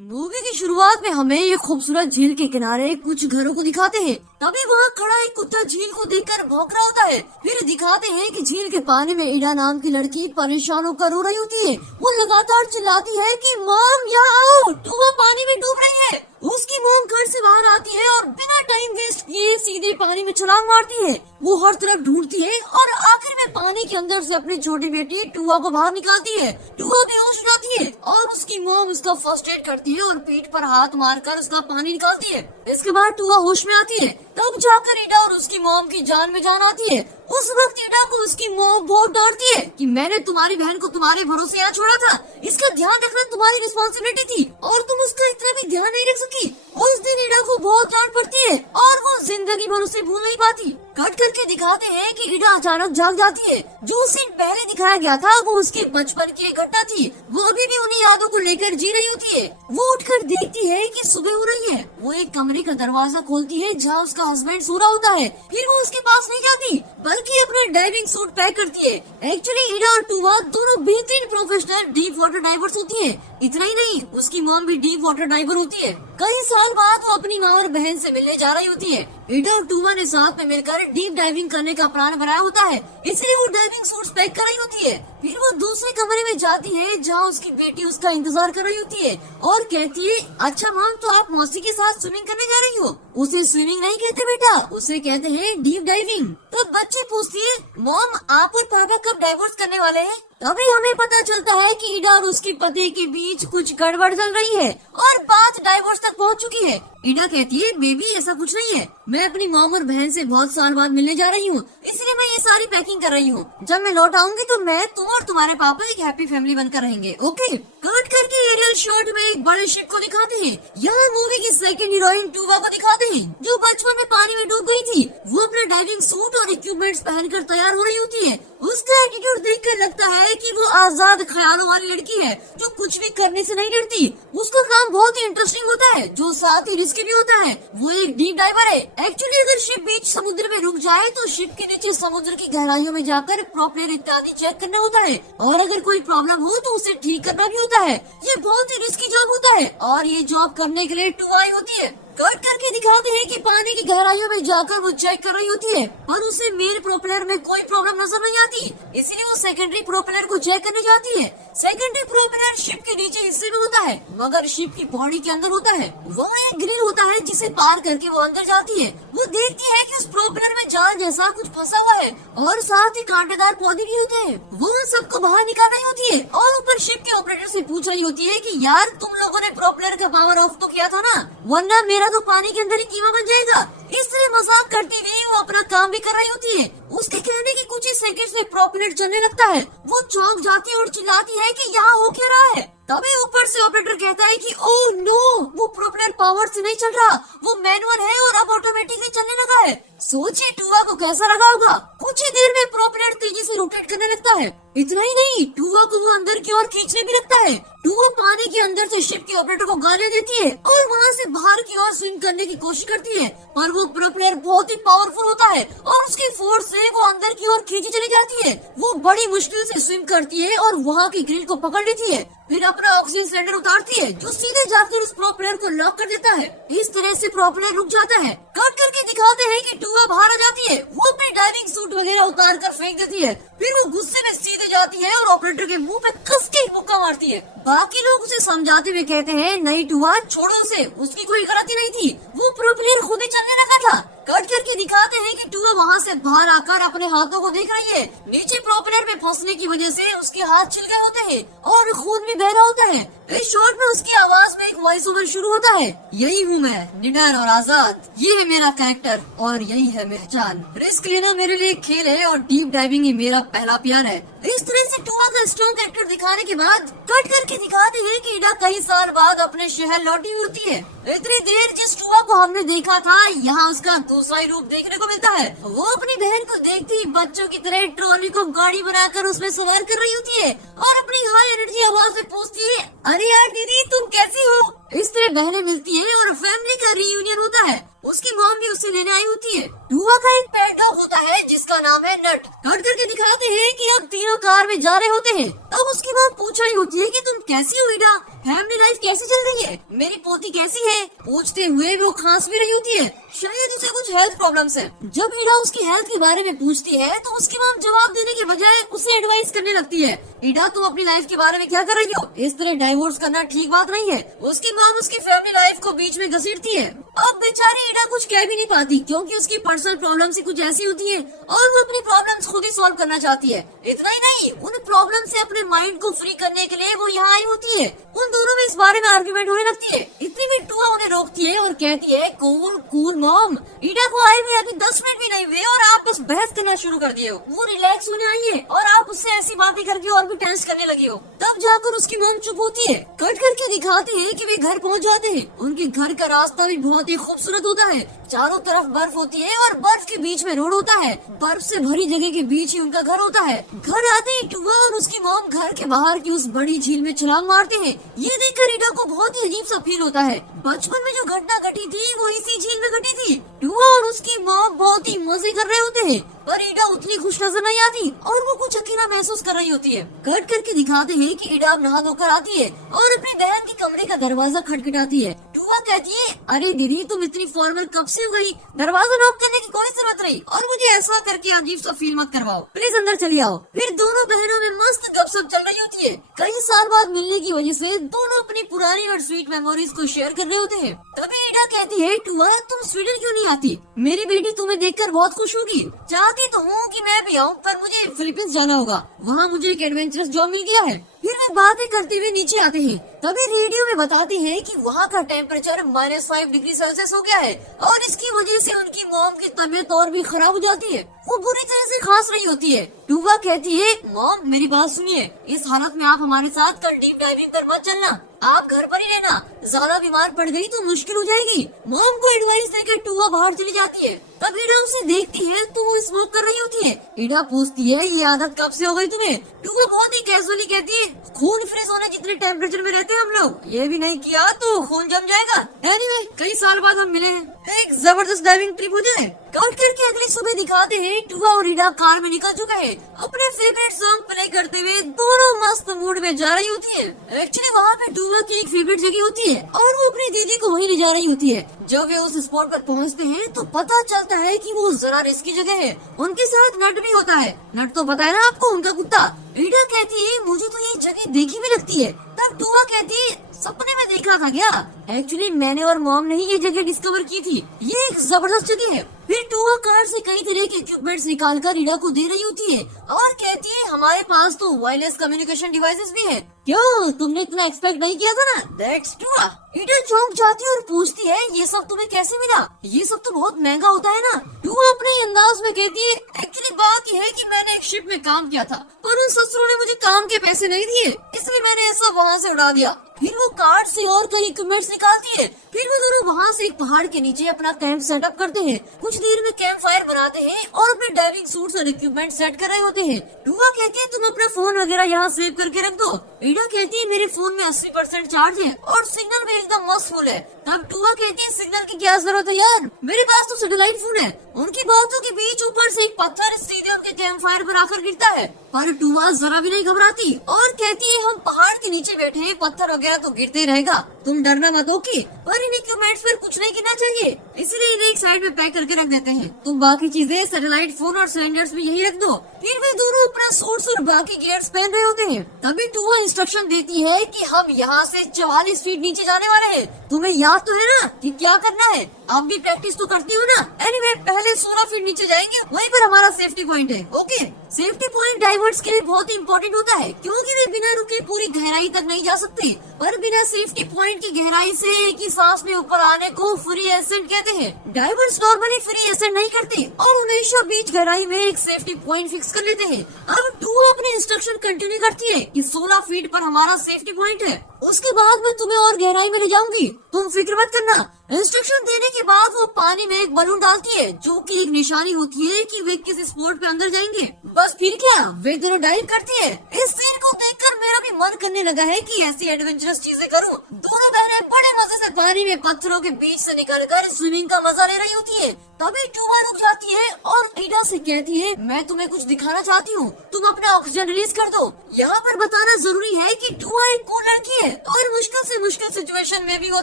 Movie की शुरुआत में हमें ये खूबसूरत झील के किनारे कुछ घरों को दिखाते हैं। तभी वहाँ खड़ा एक कुत्ता झील को देखकर भौंक रहा होता है। फिर दिखाते हैं कि झील के पानी में ईडा नाम की लड़की परेशान होकर रो रही होती है। वो लगातार चिल्लाती है कि मॉम यहाँ आओ, टूवा पानी में डूब रही है। उसकी मॉम घर से बाहर आती है और बिना टाइम वेस्ट किए सीधे पानी में छलांग मारती है। वो हर तरफ ढूंढती है और आखिर में पानी के अंदर से अपनी छोटी बेटी टूवा को बाहर निकालती है। टूवा बेहोश हो जाती है और उसकी मॉम उसका फर्स्ट एड करती है और पीठ पर हाथ मारकर उसका पानी निकालती है। इसके बाद टूवा होश में आती है। तब जाकर ईडा और उसकी मॉम की जान में जान आती है। उस वक्त ईडा को उसकी मॉम बहुत डांटती है कि मैंने तुम्हारी बहन को तुम्हारे भरोसे यहाँ छोड़ा था, इसका ध्यान रखना तुम्हारी रिस्पॉन्सिबिलिटी थी और तुम उसका इतना भी ध्यान नहीं रख सकी। उस दिन ईडा को बहुत डांट पड़ती है और वो जिंदगी भर उसे भूल नहीं पाती। कट करके दिखाते हैं कि ईडा अचानक जाग जाती है। जो सीन पहले दिखाया गया था वो उसके बचपन की एक घटना थी। वो अभी भी उन्हीं यादों को लेकर जी रही होती है। वो उठकर देखती है कि सुबह हो रही है। वो एक कमरे का दरवाजा खोलती है जहाँ उसका हस्बैंड सो रहा होता है। फिर वो उसके पास नहीं जाती बल्कि अपना डाइविंग सूट पैक करती है। एक्चुअली ईडा और टूवा दोनों बेहतरीन प्रोफेशनल डीप वाटर डाइवर्स होती है। इतना ही नहीं, उसकी मॉम भी डीप वाटर डाइवर होती है। कई साल बाद वो अपनी माँ और बहन से मिलने जा रही होती है। ईडा और टूवा ने साथ में मिलकर डीप डाइविंग करने का प्लान बनाया होता है, इसलिए वो डाइविंग सूट्स पैक कर रही होती है। फिर वो दूसरे कमरे में जाती है जहाँ उसकी बेटी उसका इंतजार कर रही होती है और कहती है, अच्छा मॉम, तो आप मौसी के साथ स्विमिंग करने जा रही हो? उसे स्विमिंग नहीं कहते बेटा, उसे कहते हैं डीप डाइविंग। तो बच्चे पूछती है, मॉम आप और पापा कब डाइवोर्स करने वाले हैं? तभी हमें पता चलता है कि ईडा और उसके पति के बीच कुछ गड़बड़ चल रही है और बात डाइवोर्स तक पहुंच चुकी है। ईडा कहती है, बेबी ऐसा कुछ नहीं है, मैं अपनी मॉम और बहन से बहुत साल बाद मिलने जा रही हूँ, इसलिए मैं ये सारी पैकिंग कर रही हूँ। जब मैं लौट आऊंगी तो मैं, तुम और तुम्हारे पापा एक हैप्पी फैमिली बनकर रहेंगे, ओके? कट करके एरियल शॉट में एक बड़े शिप को दिखाते हैं। यहाँ मूवी की सेकंड हीरोइन टूवा को दिखाते हैं, जो बचपन में पानी में डूब गई थी। वो अपना डाइविंग सूट और इक्विपमेंट्स पहनकर तैयार हो रही होती है। उसका एटीट्यूड देखकर लगता है कि वो आजाद ख्यालों वाली लड़की है जो कुछ भी करने से नहीं डरती। उसका काम बहुत ही इंटरेस्टिंग होता है जो साथ ही रिस्की भी होता है। वो एक डीप डाइवर है। एक्चुअली अगर शिप बीच समुद्र में रुक जाए तो शिप के नीचे समुद्र की गहराइयों में जाकर प्रोपेलर इत्यादि चेक करना होता है और अगर कोई प्रॉब्लम हो तो उसे ठीक करना भी होता है। ये बहुत ही रिस्की जॉब होता है और ये जॉब करने के लिए टूवाई होती है। कट करके दिखाते हैं कि पानी की गहराइयों में जाकर वो चेक कर रही होती है पर उसे मेन प्रोपेलर में कोई प्रॉब्लम नजर नहीं आती, इसलिए वो सेकेंडरी प्रोपेलर को चेक करने जाती है। सेकेंडरी प्रोपेलर शिप के नीचे हिस्से में होता है मगर शिप की बॉडी के अंदर होता है। वहाँ एक ग्रिल होता है जिसे पार करके वो अंदर जाती है। वो देखती है कि उस प्रोपेलर में जाल जैसा कुछ फंसा हुआ है और साथ ही कांटेदार पौधे भी होते हैं। वो सबको बाहर निकाल रही होती है और ऊपर शिप के ऑपरेटर से पूछ रही होती है कि यार तुम लोगों ने प्रोपेलर का पावर ऑफ तो किया था ना, वरना मेरा तो पानी के अंदर ही कीमा बन जाएगा। इस तरह मजाक करती हुई वो अपना काम भी कर रही होती है। उसके कहने के कुछ ही सेकंड में प्रोपेलर चलने लगता है। वो चौंक जाती है और चिल्लाती है कि यहाँ हो क्या रहा है। तभी ऊपर से ऑपरेटर कहता है कि ओह नो, वो प्रोपेलर पावर से नहीं चल रहा, वो मैनुअल है और अब ऑटोमेटिकली चलने लगा है। सोचिए टूवा को कैसा लगा होगा। कुछ ही देर में प्रोपेलर तेजी से रोटेट करने लगता है। इतना ही नहीं, टूवा को वो अंदर की ओर खींचने भी लगता है। टूवा पानी के अंदर से शिप के ऑपरेटर को गालियां देती है और वहाँ से बाहर की ओर स्विम करने की कोशिश करती है पर वो प्रोपेलर बहुत ही पावरफुल होता है और उसकी फोर्स से वो अंदर की ओर खींची चली जाती है। वो बड़ी मुश्किल से स्विम करती है और वहाँ की ग्रिल को पकड़ लेती है। फिर अपना ऑक्सीजन सिलेंडर उतारती है जो सीधे जाकर उस प्रोपेलर को लॉक कर देता है। इस तरह से प्रोपेलर रुक जाता है। कट करके दिखाते हैं कि टूवा बाहर आ जाती है। वो अपनी डाइविंग सूट वगैरह उतार कर फेंक देती है। फिर वो गुस्से में सीधे जाती है और ऑपरेटर के मुंह पे कस के मुक्का मारती है। बाकी लोग उसे समझाते हुए कहते हैं, नहीं टूवा, छोड़ो उसे, उसकी कोई गलती नहीं थी, वो प्रोपेलर खुद ही चलने लगा था। कट करके दिखाते हैं कि टूवा वहाँ से बाहर आकर अपने हाथों को देख रही है। नीचे प्रोपेलर में फंसने की वजह से उसके हाथ छिल गए होते हैं और खून भी बह रहा होता है। इस शॉट में उसकी आवाज में एक वॉइस ओवर शुरू होता है, यही हूँ मैं, निडर और आजाद, ये है मेरा कैरेक्टर और यही है पहचान। रिस्क लेना मेरे लिए खेल है और डीप डाइविंग ही मेरा पहला प्यार है। इस तरह से टूवा का स्ट्रॉन्ग कैरेक्टर दिखाने के बाद कट करके दिखाते हैं कि ईडा कई साल बाद अपने शहर लौटी होती है। इतनी देर जिस टूवा को हमने देखा था, यहाँ उसका दूसरा ही रूप देखने को मिलता है। वो अपनी बहन को देखती ही बच्चों की तरह ट्रॉली को गाड़ी बनाकर उसमें सवार कर रही होती है और अपनी हाई एनर्जी आवाज में पूछती है, अरे यार दीदी तुम कैसी हो? इस तरह बहनें मिलती है और फैमिली का रियूनियन होता है। उसकी मॉम भी उसे लेने आई होती है। टूवा का एक पेट डॉग होता है जिसका नाम है नट। कट करके दिखाते हैं कि अब तीनों कार में जा रहे होते हैं। तब उसकी मॉम पूछ रही होती है कि तुम कैसी हो ईडा? फैमिली लाइफ कैसी चल रही है, मेरी पोती कैसी है, पूछते हुए वो खांस भी रही होती है। शायद उसे कुछ हेल्थ प्रॉब्लम्स है। जब ईडा उसकी हेल्थ के बारे में पूछती है तो उसकी मॉम जवाब देने के बजाय उसे एडवाइस करने लगती है। ईडा, तुम अपनी लाइफ के बारे में क्या कर रही हो, इस तरह डाइवोर्स करना ठीक बात नहीं है। उसकी मॉम उसकी फैमिली लाइफ को बीच में घसीटती है। अब बेचारी ईडा कुछ कह भी नहीं पाती क्योंकि उसकी पर्सनल प्रॉब्लम्स ही कुछ ऐसी होती है और वो अपनी प्रॉब्लम्स खुद ही सॉल्व करना चाहती है। इतना ही नहीं, उन प्रॉब्लम से अपने माइंड को फ्री करने के लिए वो यहाँ आई होती है। उन दोनों में इस बारे में आर्ग्यूमेंट होने लगती है। इतनी में टुआ उन्हें रोकती है और कहती है, कूल कूल मॉम, ईडा को आए हुए अभी 10 मिनट भी नहीं हुए और आप बस बहस करना शुरू कर दिए हो। वो रिलैक्स होने आई है और आप उससे ऐसी बातें करके और भी टेंस करने लगी हो। तब जाकर उसकी मॉम चुप होती है। कट करके दिखाते हैं कि वे घर पहुंच जाते हैं। उनके घर का रास्ता भी बहुत ही खूबसूरत होता है। चारों तरफ बर्फ होती है और बर्फ के बीच में रोड होता है। बर्फ से भरी जगह के बीच ही उनका घर होता है। घर आते ही टुआ और उसकी मॉम घर के बाहर की उस बड़ी झील में छलांग मारते हैं। ये देखकर ईडा को बहुत ही अजीब सा फील होता है। बचपन में जो घटना घटी थी वो इसी झील में घटी थी। टुआ और उसकी मॉम बहुत ही मजे कर रहे होते हैं पर ईडा उतनी खुश नजर नहीं आती और वो कुछ अकेला महसूस कर रही होती है। कट करके दिखाते हैं कि ईडा नहा धोकर आती है और अपनी बहन के कमरे का दरवाजा खटखटाती है। टुआ कहती है, अरे दीदी, तुम इतनी फॉर्मल कब से हो गई, दरवाजा नॉक करने की कोई जरूरत नहीं और मुझे ऐसा करके अजीब सा फील मत करवाओ, प्लीज अंदर चली आओ। फिर दोनों बहनों में मस्त गपशप चल रही होती है। कई साल बाद मिलने की वजह से दोनों अपनी पुरानी और स्वीट मेमोरीज को शेयर कर रहे होते हैं। तभी ईडा कहती है, टुआ, तुम स्वीडन क्यों नहीं आती, मेरी बेटी तुम्हें देखकर बहुत खुश होगी। चाहती तो हूँ कि मैं भी आऊँ पर मुझे फिलीपींस जाना होगा, वहाँ मुझे एक एडवेंचरस जॉब मिल गया है। फिर वे बातें करते हुए नीचे आते हैं। तभी रेडियो में बताते हैं कि वहाँ का टेम्परेचर -5 डिग्री सेल्सियस हो गया है और इसकी वजह से उनकी मॉम की तबीयत और भी खराब हो जाती है। वो बुरी तरह से खांस रही होती है। टुआ कहती है, मॉम मेरी बात सुनिए, इस हालत में आप हमारे साथ कल डीप डाइविंग पर मत चलना, आप घर पर ही रहना, ज्यादा बीमार पड़ गई तो मुश्किल हो जाएगी। मॉम को एडवाइस देकर टुआ बाहर चली जाती है। तब ईडा उसे देखती है तो वो स्मोक कर रही होती है। ईडा पूछती है, ये आदत कब से हो गई तुम्हें? टुआ बहुत ही कैजुअली कहती है, खून फ्रीज होने जितने टेम्परेचर में रहते हैं हम लोग, ये भी नहीं किया तो खून जम जाएगा। एनीवे, कई साल बाद हम मिले हैं, एक जबरदस्त डाइविंग ट्रिप हो जाए। कट करके अगली सुबह दिखाते हैं टुआ और ईडा कार में निकल चुका है। अपने फेवरेट सॉन्ग प्ले करते हुए दोनों मस्त मूड में जा रही होती है। एक्चुअली वहाँ पे टुआ की एक फेवरेट जगह होती है और वो अपनी दीदी को वहीं ले जा रही होती है। जब वे उस स्पॉट पर पहुँचते हैं तो पता चलता है कि वो जरा रिस्की जगह है। उनके साथ नट भी होता है। नट तो पता है ना आपको, उनका कुत्ता। ईडा कहती है, मुझे तो ये जगह देखी भी लगती है। तब टुआ कहती है, सपने में देखा था क्या? एक्चुअली मैंने और मॉम ने ही ये जगह डिस्कवर की थी, ये एक जबरदस्त जगह है। फिर टुआ कार से कई तरह के इक्विपमेंट्स निकालकर ईडा को दे रही होती है और कहती है, हमारे पास तो वायरलेस कम्युनिकेशन डिवाइसेस भी है। क्यों, तुमने इतना एक्सपेक्ट नहीं किया था ना? That's true. ईडा चौंक जाती है और पूछती है, ये सब तुम्हें कैसे मिला? ये सब तो बहुत महंगा होता है ना? टुआ अपने ही अंदाज में कहती है, एक्चुअली बात यह है कि मैंने एक शिप में काम किया था पर उन ससुरों ने मुझे काम के पैसे नहीं दिए, इसलिए मैंने ये सब वहाँ से उड़ा दिया। फिर वो कार्ड से और कई इक्विपमेंट्स निकालती है। फिर वो दोनों वहाँ से एक पहाड़ के नीचे अपना कैंप सेटअप करते हैं। कुछ देर में कैंप फायर बनाते हैं और अपने डाइविंग सूट्स और इक्विपमेंट सेट कर रहे होते हैं। टुआ कहती है, तुम अपना फोन वगैरह यहाँ सेव करके रख दो। ईडा कहती है, मेरे फोन में 80% चार्ज है और सिग्नल भी एकदम मस्त फुल है। तब टुआ कहती है, सिग्नल की क्या जरूरत है यार, मेरे पास तो सैटेलाइट फोन है। उनकी बातों के बीच ऊपर से एक पत्थर सीधे उनके कैंप फायर पर आकर गिरता है पर टुआ जरा भी नहीं घबराती और कहती है, हम पहाड़ के नीचे बैठे हैं, पत्थर वगैरह तो गिरते रहेगा, तुम डरना मत। ओके, पर इन इक्विपमेंट्स पर कुछ नहीं गिरना चाहिए, इसलिए इन्हें एक साइड में पैक करके रख देते हैं। तुम बाकी चीजें, सैटेलाइट फोन और सिलेंडर्स में यही रख दो। फिर वे दोनों अपना सूट्स और बाकी गियर्स पहन रहे होते हैं। तभी टुआ इंस्ट्रक्शन देती है कि हम यहाँ से 44 फीट नीचे जाने वाले हैं। तुम्हें याद तो है ना कि क्या करना है? आप भी प्रैक्टिस तो करती हो ना? एनीवे, पहले 16 फीट नीचे जाएंगे, वहीं पर हमारा सेफ्टी पॉइंट है। ओके, सेफ्टी पॉइंट डाइवर्स के लिए बहुत ही इम्पोर्टेंट होता है क्योंकि वे बिना रुके पूरी गहराई तक नहीं जा सकते। पर बिना सेफ्टी पॉइंट की गहराई से एक ही सांस में ऊपर आने को फ्री एसेंट कहते हैं। डाइवर्स नॉर्मली फ्री एसेंट नहीं करते और हमेशा बीच गहराई में एक सेफ्टी पॉइंट फिक्स कर लेते हैं। अब टुआ अपने इंस्ट्रक्शन कंटिन्यू करती है कि 16 फीट पर हमारा सेफ्टी पॉइंट है, उसके बाद मैं तुम्हें और गहराई में ले जाऊंगी, तुम फिक्र मत करना। इंस्ट्रक्शन देने के बाद वो पानी में एक बलून डालती है जो कि एक निशानी होती है कि वे किस स्पॉट पे अंदर जाएंगे। बस फिर क्या, वे दोनों डाइव करती है। इस सीन को देखकर मेरा भी मन करने लगा है कि ऐसी एडवेंचरस चीजें करूं। दोनों बहनें बड़े मजे से पानी में पत्थरों के बीच से निकलकर स्विमिंग का मजा ले रही होती है, तभी टूबा रुक जाती है और ईडा से कहती है, मैं तुम्हें कुछ दिखाना चाहती हूँ, तुम अपना ऑक्सीजन रिलीज कर दो। यहाँ पर बताना जरूरी है कि टूबा एक कूल लड़की है और मुश्किल से मुश्किल सिचुएशन में भी वो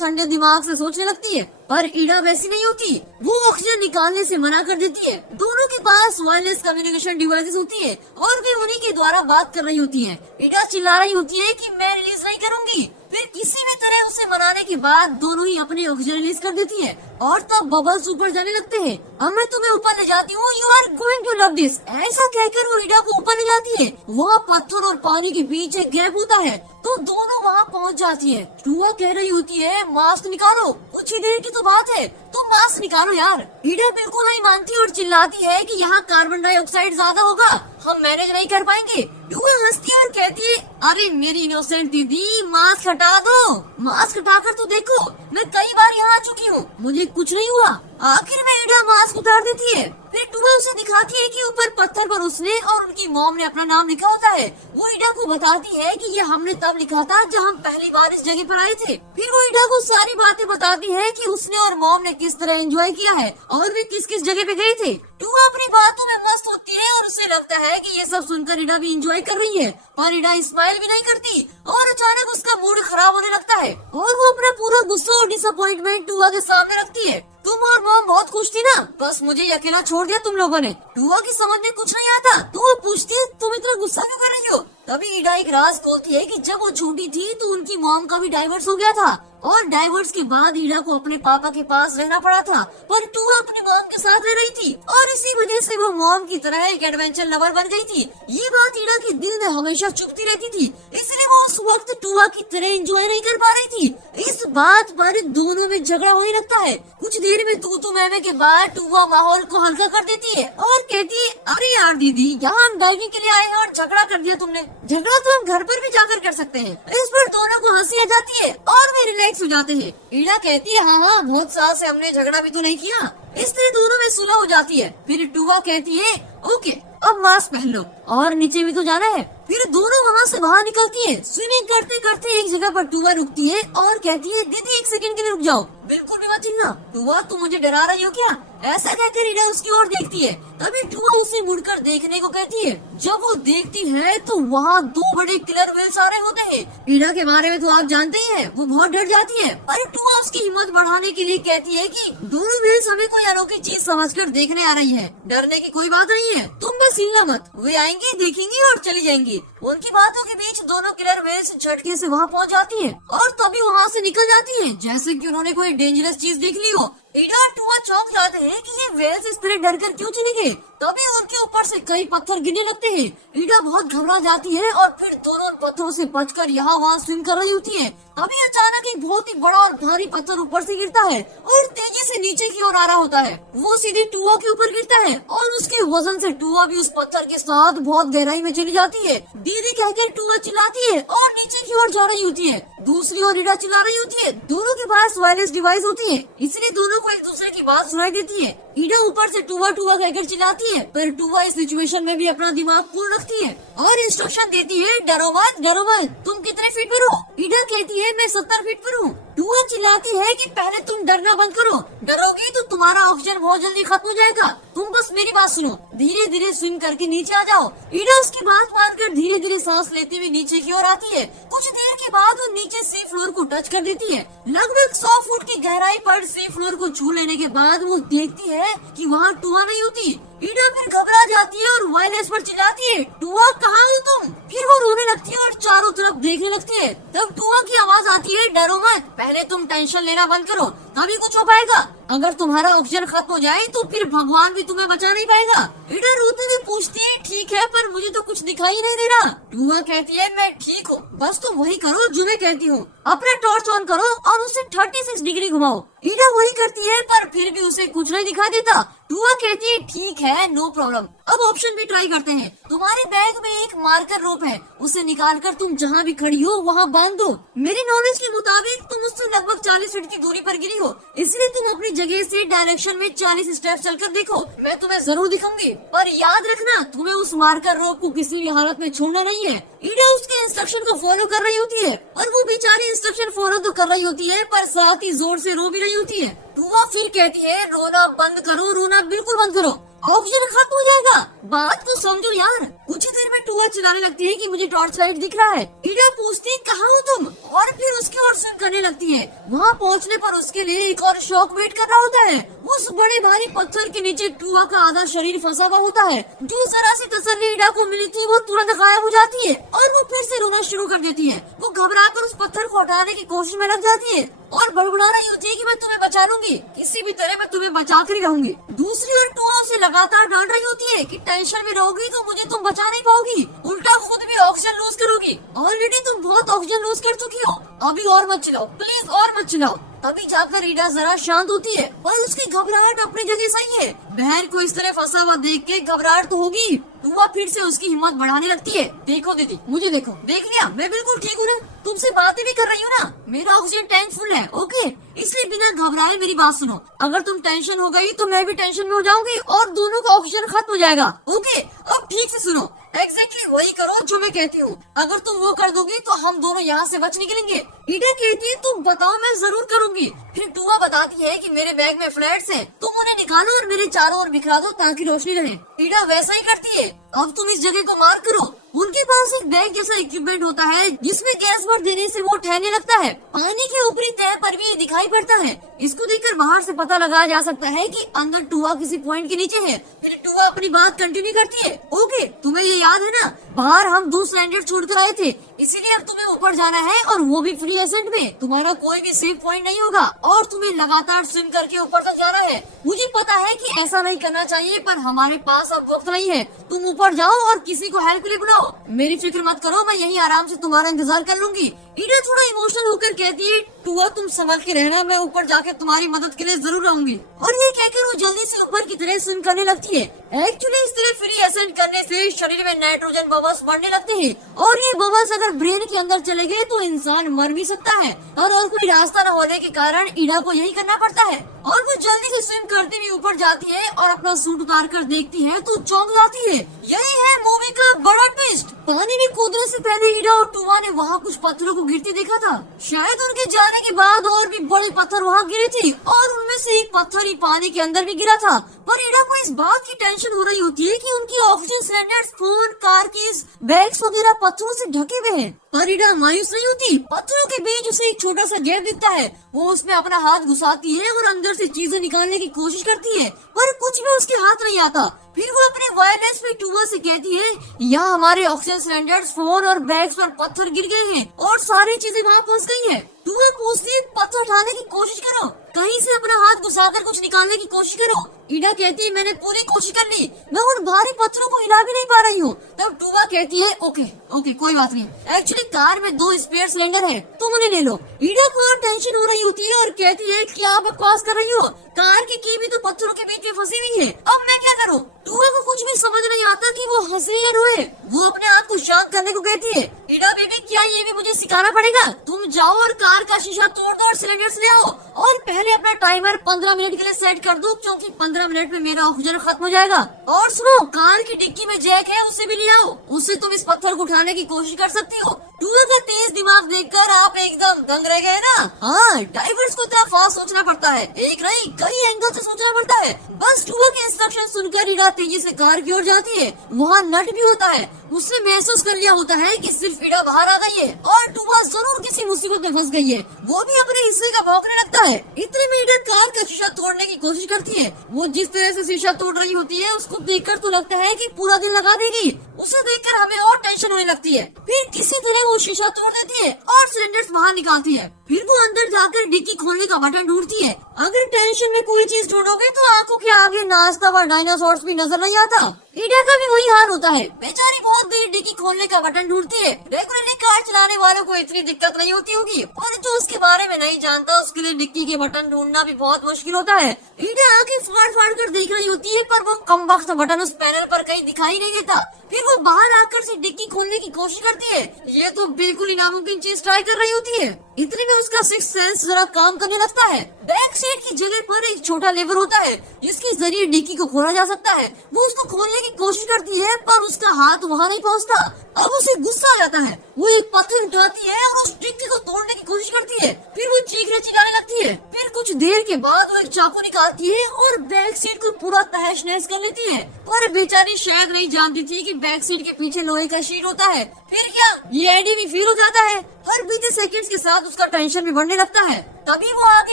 ठंडे दिमाग से सोचने लगती है, पर ईडा वैसी नहीं होती। वो ऑक्सीजन निकालने से मना कर देती है। दोनों के पास वायरलेस कम्युनिकेशन डिवाइसेस होती है और वे उन्हीं के द्वारा बात कर रही होती है। ईडा चिल्ला रही होती है कि मैं रिलीज नहीं करूंगी। फिर किसी भी तरह उसे मनाने के बाद दोनों ही अपने ऑक्सीजन रिलीज कर देती है और तब बबल्स ऊपर जाने लगते हैं। अब मैं तुम्हें ऊपर ले जाती हूँ, you are going to love this. ऐसा कहकर वो ईडा को ऊपर ले जाती है। वहाँ पत्थर और पानी के बीच एक गैप होता है तो दोनों वहाँ पहुँच जाती है। टूआ कह रही होती है, मास्क निकालो, कुछ ही देर की तो बात है, तुम मास्क निकालो यार। ईडा बिल्कुल नहीं मानती और चिल्लाती है कि यहाँ कार्बन डाइऑक्साइड ज्यादा होगा, हम मैनेज नहीं कर पाएंगे। टूआ हंसती है और कहती है, अरे मेरी इनोसेंट दीदी, मास्क हटा दो, मास्क हटाकर तो देखो, मैं कई बार यहाँ आ चुकी हूँ, मुझे कुछ नहीं हुआ। आखिर में ईडा मास्क उतार देती है। फिर टूबा उसे दिखाती है कि ऊपर पत्थर पर उसने और उनकी मॉम ने अपना नाम लिखा होता है। वो ईडा को बताती है कि ये हमने तब लिखा था जब हम पहली बार इस जगह पर आए थे। फिर वो ईडा को सारी बातें बताती है कि उसने और मॉम ने किस तरह एंजॉय किया है और वे किस किस जगह पे गए थे। टूबा अपनी बातों में मस्त होती है और उसे लगता है कि ये सब सुनकर ईडा भी एंजॉय कर रही है, पर ईडा स्माइल भी नहीं करती और अचानक उसका मूड खराब होने लगता है और वो अपना पूरा गुस्सा और डिसअपॉइंटमेंट टूबा के सामने रखती है। तुम और मॉम बहुत खुश थी ना, बस मुझे अकेला छोड़ दिया तुम लोगों ने। टूबा की समझ में कुछ नहीं आता तो वो पूछती है, तुम इतना गुस्सा क्यों कर रही हो? तभी ईडा एक राज खोलती है कि जब वो छोटी थी तो उनकी मॉम का भी डाइवर्स हो गया था और डाइवर्स के बाद ईडा को अपने पापा के पास रहना पड़ा था, पर टूबा अपनी मॉम के साथ रह रही थी और इसी वजह से वो मॉम की तरह एक एडवेंचर लवर बन गई थी। ये बात ईडा के दिल में हमेशा चुभती रहती थी, इसलिए वो उस वक्त टूबा की तरह एंजॉय नहीं कर पा रही थी। इस बात पर दोनों में झगड़ा होने लगता है। कुछ देर में तू मैं के बाद टूबा माहौल को हल्का कर देती है और कहती है, अरे यार दीदी, यहाँ हम डाइविंग के लिए आए हैं और झगड़ा कर दिया तुमने। झगड़ा तो हम घर पर भी जाकर कर सकते हैं। इस पर दोनों को हंसी आ जाती है और वे रिलैक्स हो जाते हैं। ईडा कहती है, हाँ बहुत साल से हमने झगड़ा भी तो नहीं किया। इस तरह दोनों में सुलह हो जाती है। फिर टूबा कहती है, ओके अब मास्क पहन लो और नीचे भी तो जाना है। फिर दोनों वहाँ से बाहर निकलती है। स्विमिंग करते करते एक जगह पर टूबा रुकती है और कहती है, दीदी एक सेकंड के लिए रुक जाओ, बिल्कुल भी मत हिलना। टूबा तुम मुझे डरा रही हो क्या? ऐसा कहकर ईडा उसकी ओर देखती है। तभी टूबा उसे मुड़कर देखने को कहती है। जब वो देखती है तो वहाँ दो बड़े किलर व्हेल्स आ रहे होते हैं। ईडा के बारे में तो आप जानते ही हैं, वो बहुत डर जाती है। अरे टूबा उसकी हिम्मत बढ़ाने के लिए कहती है कि दोनों व्हेल्स हमें कोई अनोखी चीज समझकर देखने आ रही है, डरने की कोई बात नहीं है, तुम बस हिलना मत। वे आएंगी, देखेंगी और चली जाएंगी। उनकी बातों के बीच दोनों किलर व्हेल्स झटके से वहाँ पहुँच जाती है और तभी वहाँ से निकल जाती है जैसे कि उन्होंने कोई डेंजरस चीज देख ली हो। ईडा और टूबा चौंक जाते हैं कि ये व्हेल्स इस तरह डर कर क्यों चले गए। तभी उनके ऊपर से कई पत्थर गिरने लगते हैं। ईडा बहुत घबरा जाती है और फिर दोनों उन पत्थरों से बचकर यहाँ वहाँ स्विम कर रही होती है। तभी अचानक एक बहुत ही बड़ा और भारी पत्थर ऊपर से गिरता है और तेजी से नीचे की ओर आ रहा होता है। वो सीधे टूबा के ऊपर गिरता है और उसके वजन से टूबा भी उस पत्थर के साथ बहुत गहराई में चली जाती है। दीदी कहकर टूबा चिल्लाती है और नीचे की ओर जा रही होती है। दूसरी ओर ईडा चिल्ला रही होती है। दोनों के पास वायरलेस डिवाइस होती है, इसलिए दोनों को एक दूसरे की बात सुनाई देती है। ईडा ऊपर से टूबा कहकर चिल्लाती है, पर टूबा इस सिचुएशन में भी अपना दिमाग कूल रखती है और इंस्ट्रक्शन देती है, डरो मत, तुम कितने फीट पर हो? ईडा कहती है, मैं 70 फीट पर हूँ। टूबा चिल्लाती है कि पहले तुम डरना बंद करो, डरोगी तो तुम्हारा ऑक्सीजन बहुत जल्दी खत्म हो जाएगा, तुम बस मेरी बात सुनो, धीरे धीरे स्विम करके नीचे आ जाओ। ईडा उसकी बात मानकर धीरे धीरे सांस लेते हुए नीचे की ओर आती है। कुछ देर के बाद वो नीचे सी फ्लोर को टच कर देती है। लगभग 100 फुट की गहराई पर सी फ्लोर को छू लेने के बाद वो देखती है कि वहाँ टूबा नहीं होती। ईडा फिर घबरा जाती है और वायरलेस पर चिल्लाती है, टूबा कहाँ हो तुम? फिर वो रोने लगती है और चारों तरफ देखने लगती है। तब टूबा की आवाज आती है, डरो मत, पहले तुम टेंशन लेना बंद करो, तभी कुछ हो पाएगा। अगर तुम्हारा ऑक्सीजन खत्म हो जाए तो फिर भगवान भी तुम्हें बचा नहीं पाएगा। ईडा रोते हुए पूछती है, ठीक है, पर मुझे तो कुछ दिखाई नहीं दे रहा। टूबा कहती है, मैं ठीक हूँ, बस तुम वही करो जो मैं कहती हूँ, अपना टॉर्च ऑन करो और उसे 36 डिग्री घुमाओ। ईडा वही करती है पर फिर भी उसे कुछ नहीं दिखाई देता। टूबा कहती है, ठीक है, नो प्रॉब्लम, अब ऑप्शन भी ट्राई करते हैं। तुम्हारे बैग में एक मार्कर रोप है, उसे निकालकर तुम जहाँ भी खड़ी हो वहाँ बांध दो। मेरी नॉलेज के मुताबिक तुम उससे लगभग 40 फीट की दूरी पर गिरी हो, इसलिए तुम अपनी जगह से डायरेक्शन में 40 स्टेप चलकर देखो। मैं तुम्हें जरूर दिखाऊंगी, पर याद रखना तुम्हें उस मार्कर रोप को किसी भी हालत में छोड़ना नहीं है। ईडा उसके इंस्ट्रक्शन को फॉलो कर रही होती है और वो बेचारी इंस्ट्रक्शन फॉलो तो कर रही होती है पर साथ ही जोर से रो भी रही होती है। टूवा फिर कहती है, रोना बंद करो, रोना बिल्कुल बंद करो, ऑक्सीजन खत्म हो जाएगा। बात को समझो यार। कुछ ही देर में टूवा चिल्लाने लगती है कि मुझे टॉर्च लाइट दिख रहा है। ईडा पूछती है, कहाँ हो तुम, और फिर उसकी ओर स्विम करने लगती है। वहाँ पहुँचने पर उसके लिए एक और शॉक वेट कर रहा होता है। उस बड़े भारी पत्थर के नीचे टूवा का आधा शरीर फंसा हुआ होता है। जो जरा सी तसल्ली ईडा को मिली थी वो तुरंत गायब हो जाती है और वो फिर से रोना शुरू कर देती है। वो घबराकर उस पत्थर को हटाने की कोशिश में लग जाती है और बड़बड़ा रही होती है कि मैं तुम्हें बचा लूंगी, किसी भी तरह मैं तुम्हें बचा कर ही रहूंगी। दूसरी ओर टूवा उसे लगातार डांट रही होती है कि टेंशन में रहोगी तो मुझे तुम बचा नहीं पाओगी, उल्टा खुद भी ऑक्सीजन लूज करोगी। ऑलरेडी तुम बहुत ऑक्सीजन लूज कर चुकी हो, अभी और मत चिल्लाओ, प्लीज और मत चिल्लाओ। तभी जाकर ईडा जरा शांत होती है पर उसकी घबराहट अपनी जगह सही है। बहन को इस तरह फंसा हुआ देख के घबराहट तो होगी। टूवा फिर से उसकी हिम्मत बढ़ाने लगती है। देखो दीदी, मुझे देखो, देख लिया, मैं बिल्कुल ठीक हूँ ना, तुमसे बातें भी कर रही हूँ ना, मेरा ऑक्सीजन टैंक फुल है, ओके, इसलिए बिना घबराए मेरी बात सुनो। अगर तुम टेंशन हो गई तो मैं भी टेंशन में हो जाऊंगी और दोनों का ऑक्सीजन खत्म हो जाएगा, ओके। अब ठीक से सुनो, एग्जैक्टली वही करो जो मैं कहती हूँ। अगर तुम वो कर दोगी तो हम दोनों यहाँ से बच निकलेंगे। ईडा कहती है, तुम बताओ, मैं जरूर करूंगी। फिर टूवा बताती है कि मेरे बैग में फ्लैट्स हैं, तुम उन्हें निकालो और मेरे चारों ओर बिखरा दो ताकि रोशनी रहे। ईडा वैसा ही करती है। अब तुम इस जगह को मार्क करो। उनके पास एक बैग जैसा इक्विपमेंट होता है जिसमें गैस भर देने से वो ठहरने लगता है। पानी के ऊपरी तह पर भी ये दिखाई पड़ता है। इसको देखकर बाहर से पता लगाया जा सकता है कि अंदर टूवा किसी पॉइंट के नीचे है। फिर टूवा अपनी बात कंटिन्यू करती है, ओके, तुम्हें ये याद है ना, बाहर हम 2 सिलेंडर छोड़कर आए थे, इसीलिए अब तुम्हें ऊपर जाना है और वो भी फ्री एसेंट में। तुम्हारा कोई भी सेफ पॉइंट नहीं होगा और तुम्हें लगातार स्विम करके ऊपर तक जाना है। मुझे पता है कि ऐसा नहीं करना चाहिए पर हमारे पास अब वक्त नहीं है। तुम ऊपर जाओ और किसी को हेल्प के लिए बुलाओ। मेरी फिक्र मत करो, मैं यहीं आराम से तुम्हारा इंतजार कर लूंगी। ईडा थोड़ा इमोशनल होकर कहती है, टूवा तुम संभल के रहना, मैं ऊपर जाकर तुम्हारी मदद के लिए जरूर आऊंगी। और ये कहकर वो जल्दी से ऊपर की तरह स्विम करने लगती है। एक्चुअली इस तरह फ्री एसेंट करने से शरीर में नाइट्रोजन बबल्स बढ़ने लगते हैं और ये बबल्स अगर ब्रेन के अंदर चले गए तो इंसान मर भी सकता है। और कोई रास्ता न होने के कारण ईडा को यही करना पड़ता है। और वो जल्दी से स्विम करती हुई ऊपर जाती है और अपना सूट उतार कर देखती है तो चौंक जाती है। यही है मूवी का बड़ा ट्विस्ट। पानी में कूदने से पहले ईडा और टूवा ने वहाँ कुछ पत्थरों को गिरते देखा था। शायद उनके जाने के बाद और भी बड़े पत्थर वहाँ गिरे थे और उनमें से एक पत्थर ही पानी के अंदर भी गिरा था। पर ईडा को इस बात की टेंशन हो रही होती है कि उनकी oxygen cylinders, phone, car keys, bags वगैरह पत्थरों से ढके हुए हैं। पर ईडा मायूस नहीं होती। पत्थरों के बीच उसे एक छोटा सा गैप दिखता है। वो उसमें अपना हाथ घुसाती है और अंदर से चीजें निकालने की कोशिश करती है पर कुछ भी उसके हाथ नहीं आता। फिर वो अपने वायरलेस में टूवा से कहती है, यहाँ हमारे ऑक्सीजन सिलेंडर्स, फोन और बैग्स पर पत्थर गिर गए हैं और सारी चीजें वहाँ फंस गई है। टूवा पूछती है, पत्थर उठाने की कोशिश करो, कहीं से अपना हाथ घुसाकर कुछ निकालने की कोशिश करो। ईडा कहती है, मैंने पूरी कोशिश कर ली, मैं उन भारी पत्थरों को हिला भी नहीं पा रही हूँ। तब टूवा कहती है, ओके ओके कोई बात नहीं, एक्चुअली कार में 2 स्पेयर सिलेंडर है, तुम उन्हें ले लो। ईडा को और टेंशन हो रही होती है और कहती है, क्या बकवास कर रही हो, कार की भी तो पत्थरों के बीच में फंसी हुई है, अब मैं क्या करूँ। टूवा को कुछ भी समझ नहीं आता कि वो हंसे या रोए। वो अपने आप को शांत करने को कहती है, ईडा बेबी क्या ये भी मुझे सिखाना पड़ेगा, तुम जाओ और कार का शीशा तोड़ दो और सिलेंडर्स ले आओ और पहले अपना टाइमर 15 मिनट के लिए सेट कर दो क्योंकि 15 मिनट में मेरा ऑक्सीजन खत्म हो जाएगा। और सुनो, कार की डिक्की में जैक है, उसे भी ले आओ, उससे तुम इस पत्थर को उठाने की कोशिश कर सकती हो। टूवा का तेज दिमाग देखकर आप एकदम दंग रह गए ना। हाँ, ड्राइवर्स को इतना फास्ट सोचना पड़ता है, एक नहीं कई एंगल से सोचना पड़ता है। बस टूवा के इंस्ट्रक्शन सुनकर ईडा तेजी से कार की ओर जाती है। वहाँ नट भी होता है, उसने महसूस कर लिया होता है कि सिर्फ ईडा बाहर आ गई है और टूवा जरूर किसी मुसीबत में फंस गई है। वो भी अपने हिस्से का भौंकने लगता है। इतने में ईडा कार का शीशा तोड़ने की कोशिश करती है। वो जिस तरह से शीशा तोड़ रही होती है उसको देखकर तो लगता है कि पूरा दिन लगा देगी। उसे देखकर हमें और टेंशन होने लगती है। फिर किसी तरह वो शीशा तोड़ देती है और सिलेंडर्स बाहर निकालती है। फिर वो अंदर जाकर डिक्की खोलने का बटन ढूंढती है। अगर टेंशन में कोई चीज ढूंढोगे तो आंखों के आगे नाचता हुआ डायनासोर्स भी नजर नहीं आता। ईडा का भी वही हाल होता है, बेचारी बहुत ढूंढती डिक्की खोलने का बटन ढूंढती है। रेगुलरली कार चलाने वालों को इतनी दिक्कत नहीं होती होगी, और जो उसके बारे में नहीं जानता उसके लिए डिक्की के बटन ढूंढना भी बहुत मुश्किल होता है। ईडा आके फाड़ फाड़ कर देख रही होती है, पर वो कमबख्त बटन उस पैनल पर कहीं दिखाई नहीं देता। फिर वो बाहर आकर से डिक्की खोलने की कोशिश करती है। ये तो बिल्कुल ही नामुमकिन चीज ट्राई कर रही होती है। इतने में उसका सिक्स सेंस जरा काम करने लगता है। बैक सीट की जगह पर एक छोटा लेवर होता है जिसके जरिए डिक्की को खोला जा सकता है। वो उसको खोलने की कोशिश करती है, पर उसका हाथ वहाँ नहीं पहुँचता। अब उसे गुस्सा आ जाता है। वो एक पत्थर उठाती है और उस डिक्की को तोड़ने की कोशिश करती है। फिर वो चीखने चिल्लाने लगती है। फिर कुछ देर के बाद वो एक चाकू निकालती है और बैक सीट को पूरा तहस नहस कर लेती है। पर बेचारी शायद नहीं जानती थी कि बैक सीट के पीछे लोहे का शीट होता है। फिर क्या, ये आईडी भी फेल हो जाता है। हर बीते सेकंड्स के साथ उसका टेंशन भी बढ़ने लगता है। तभी वो आगे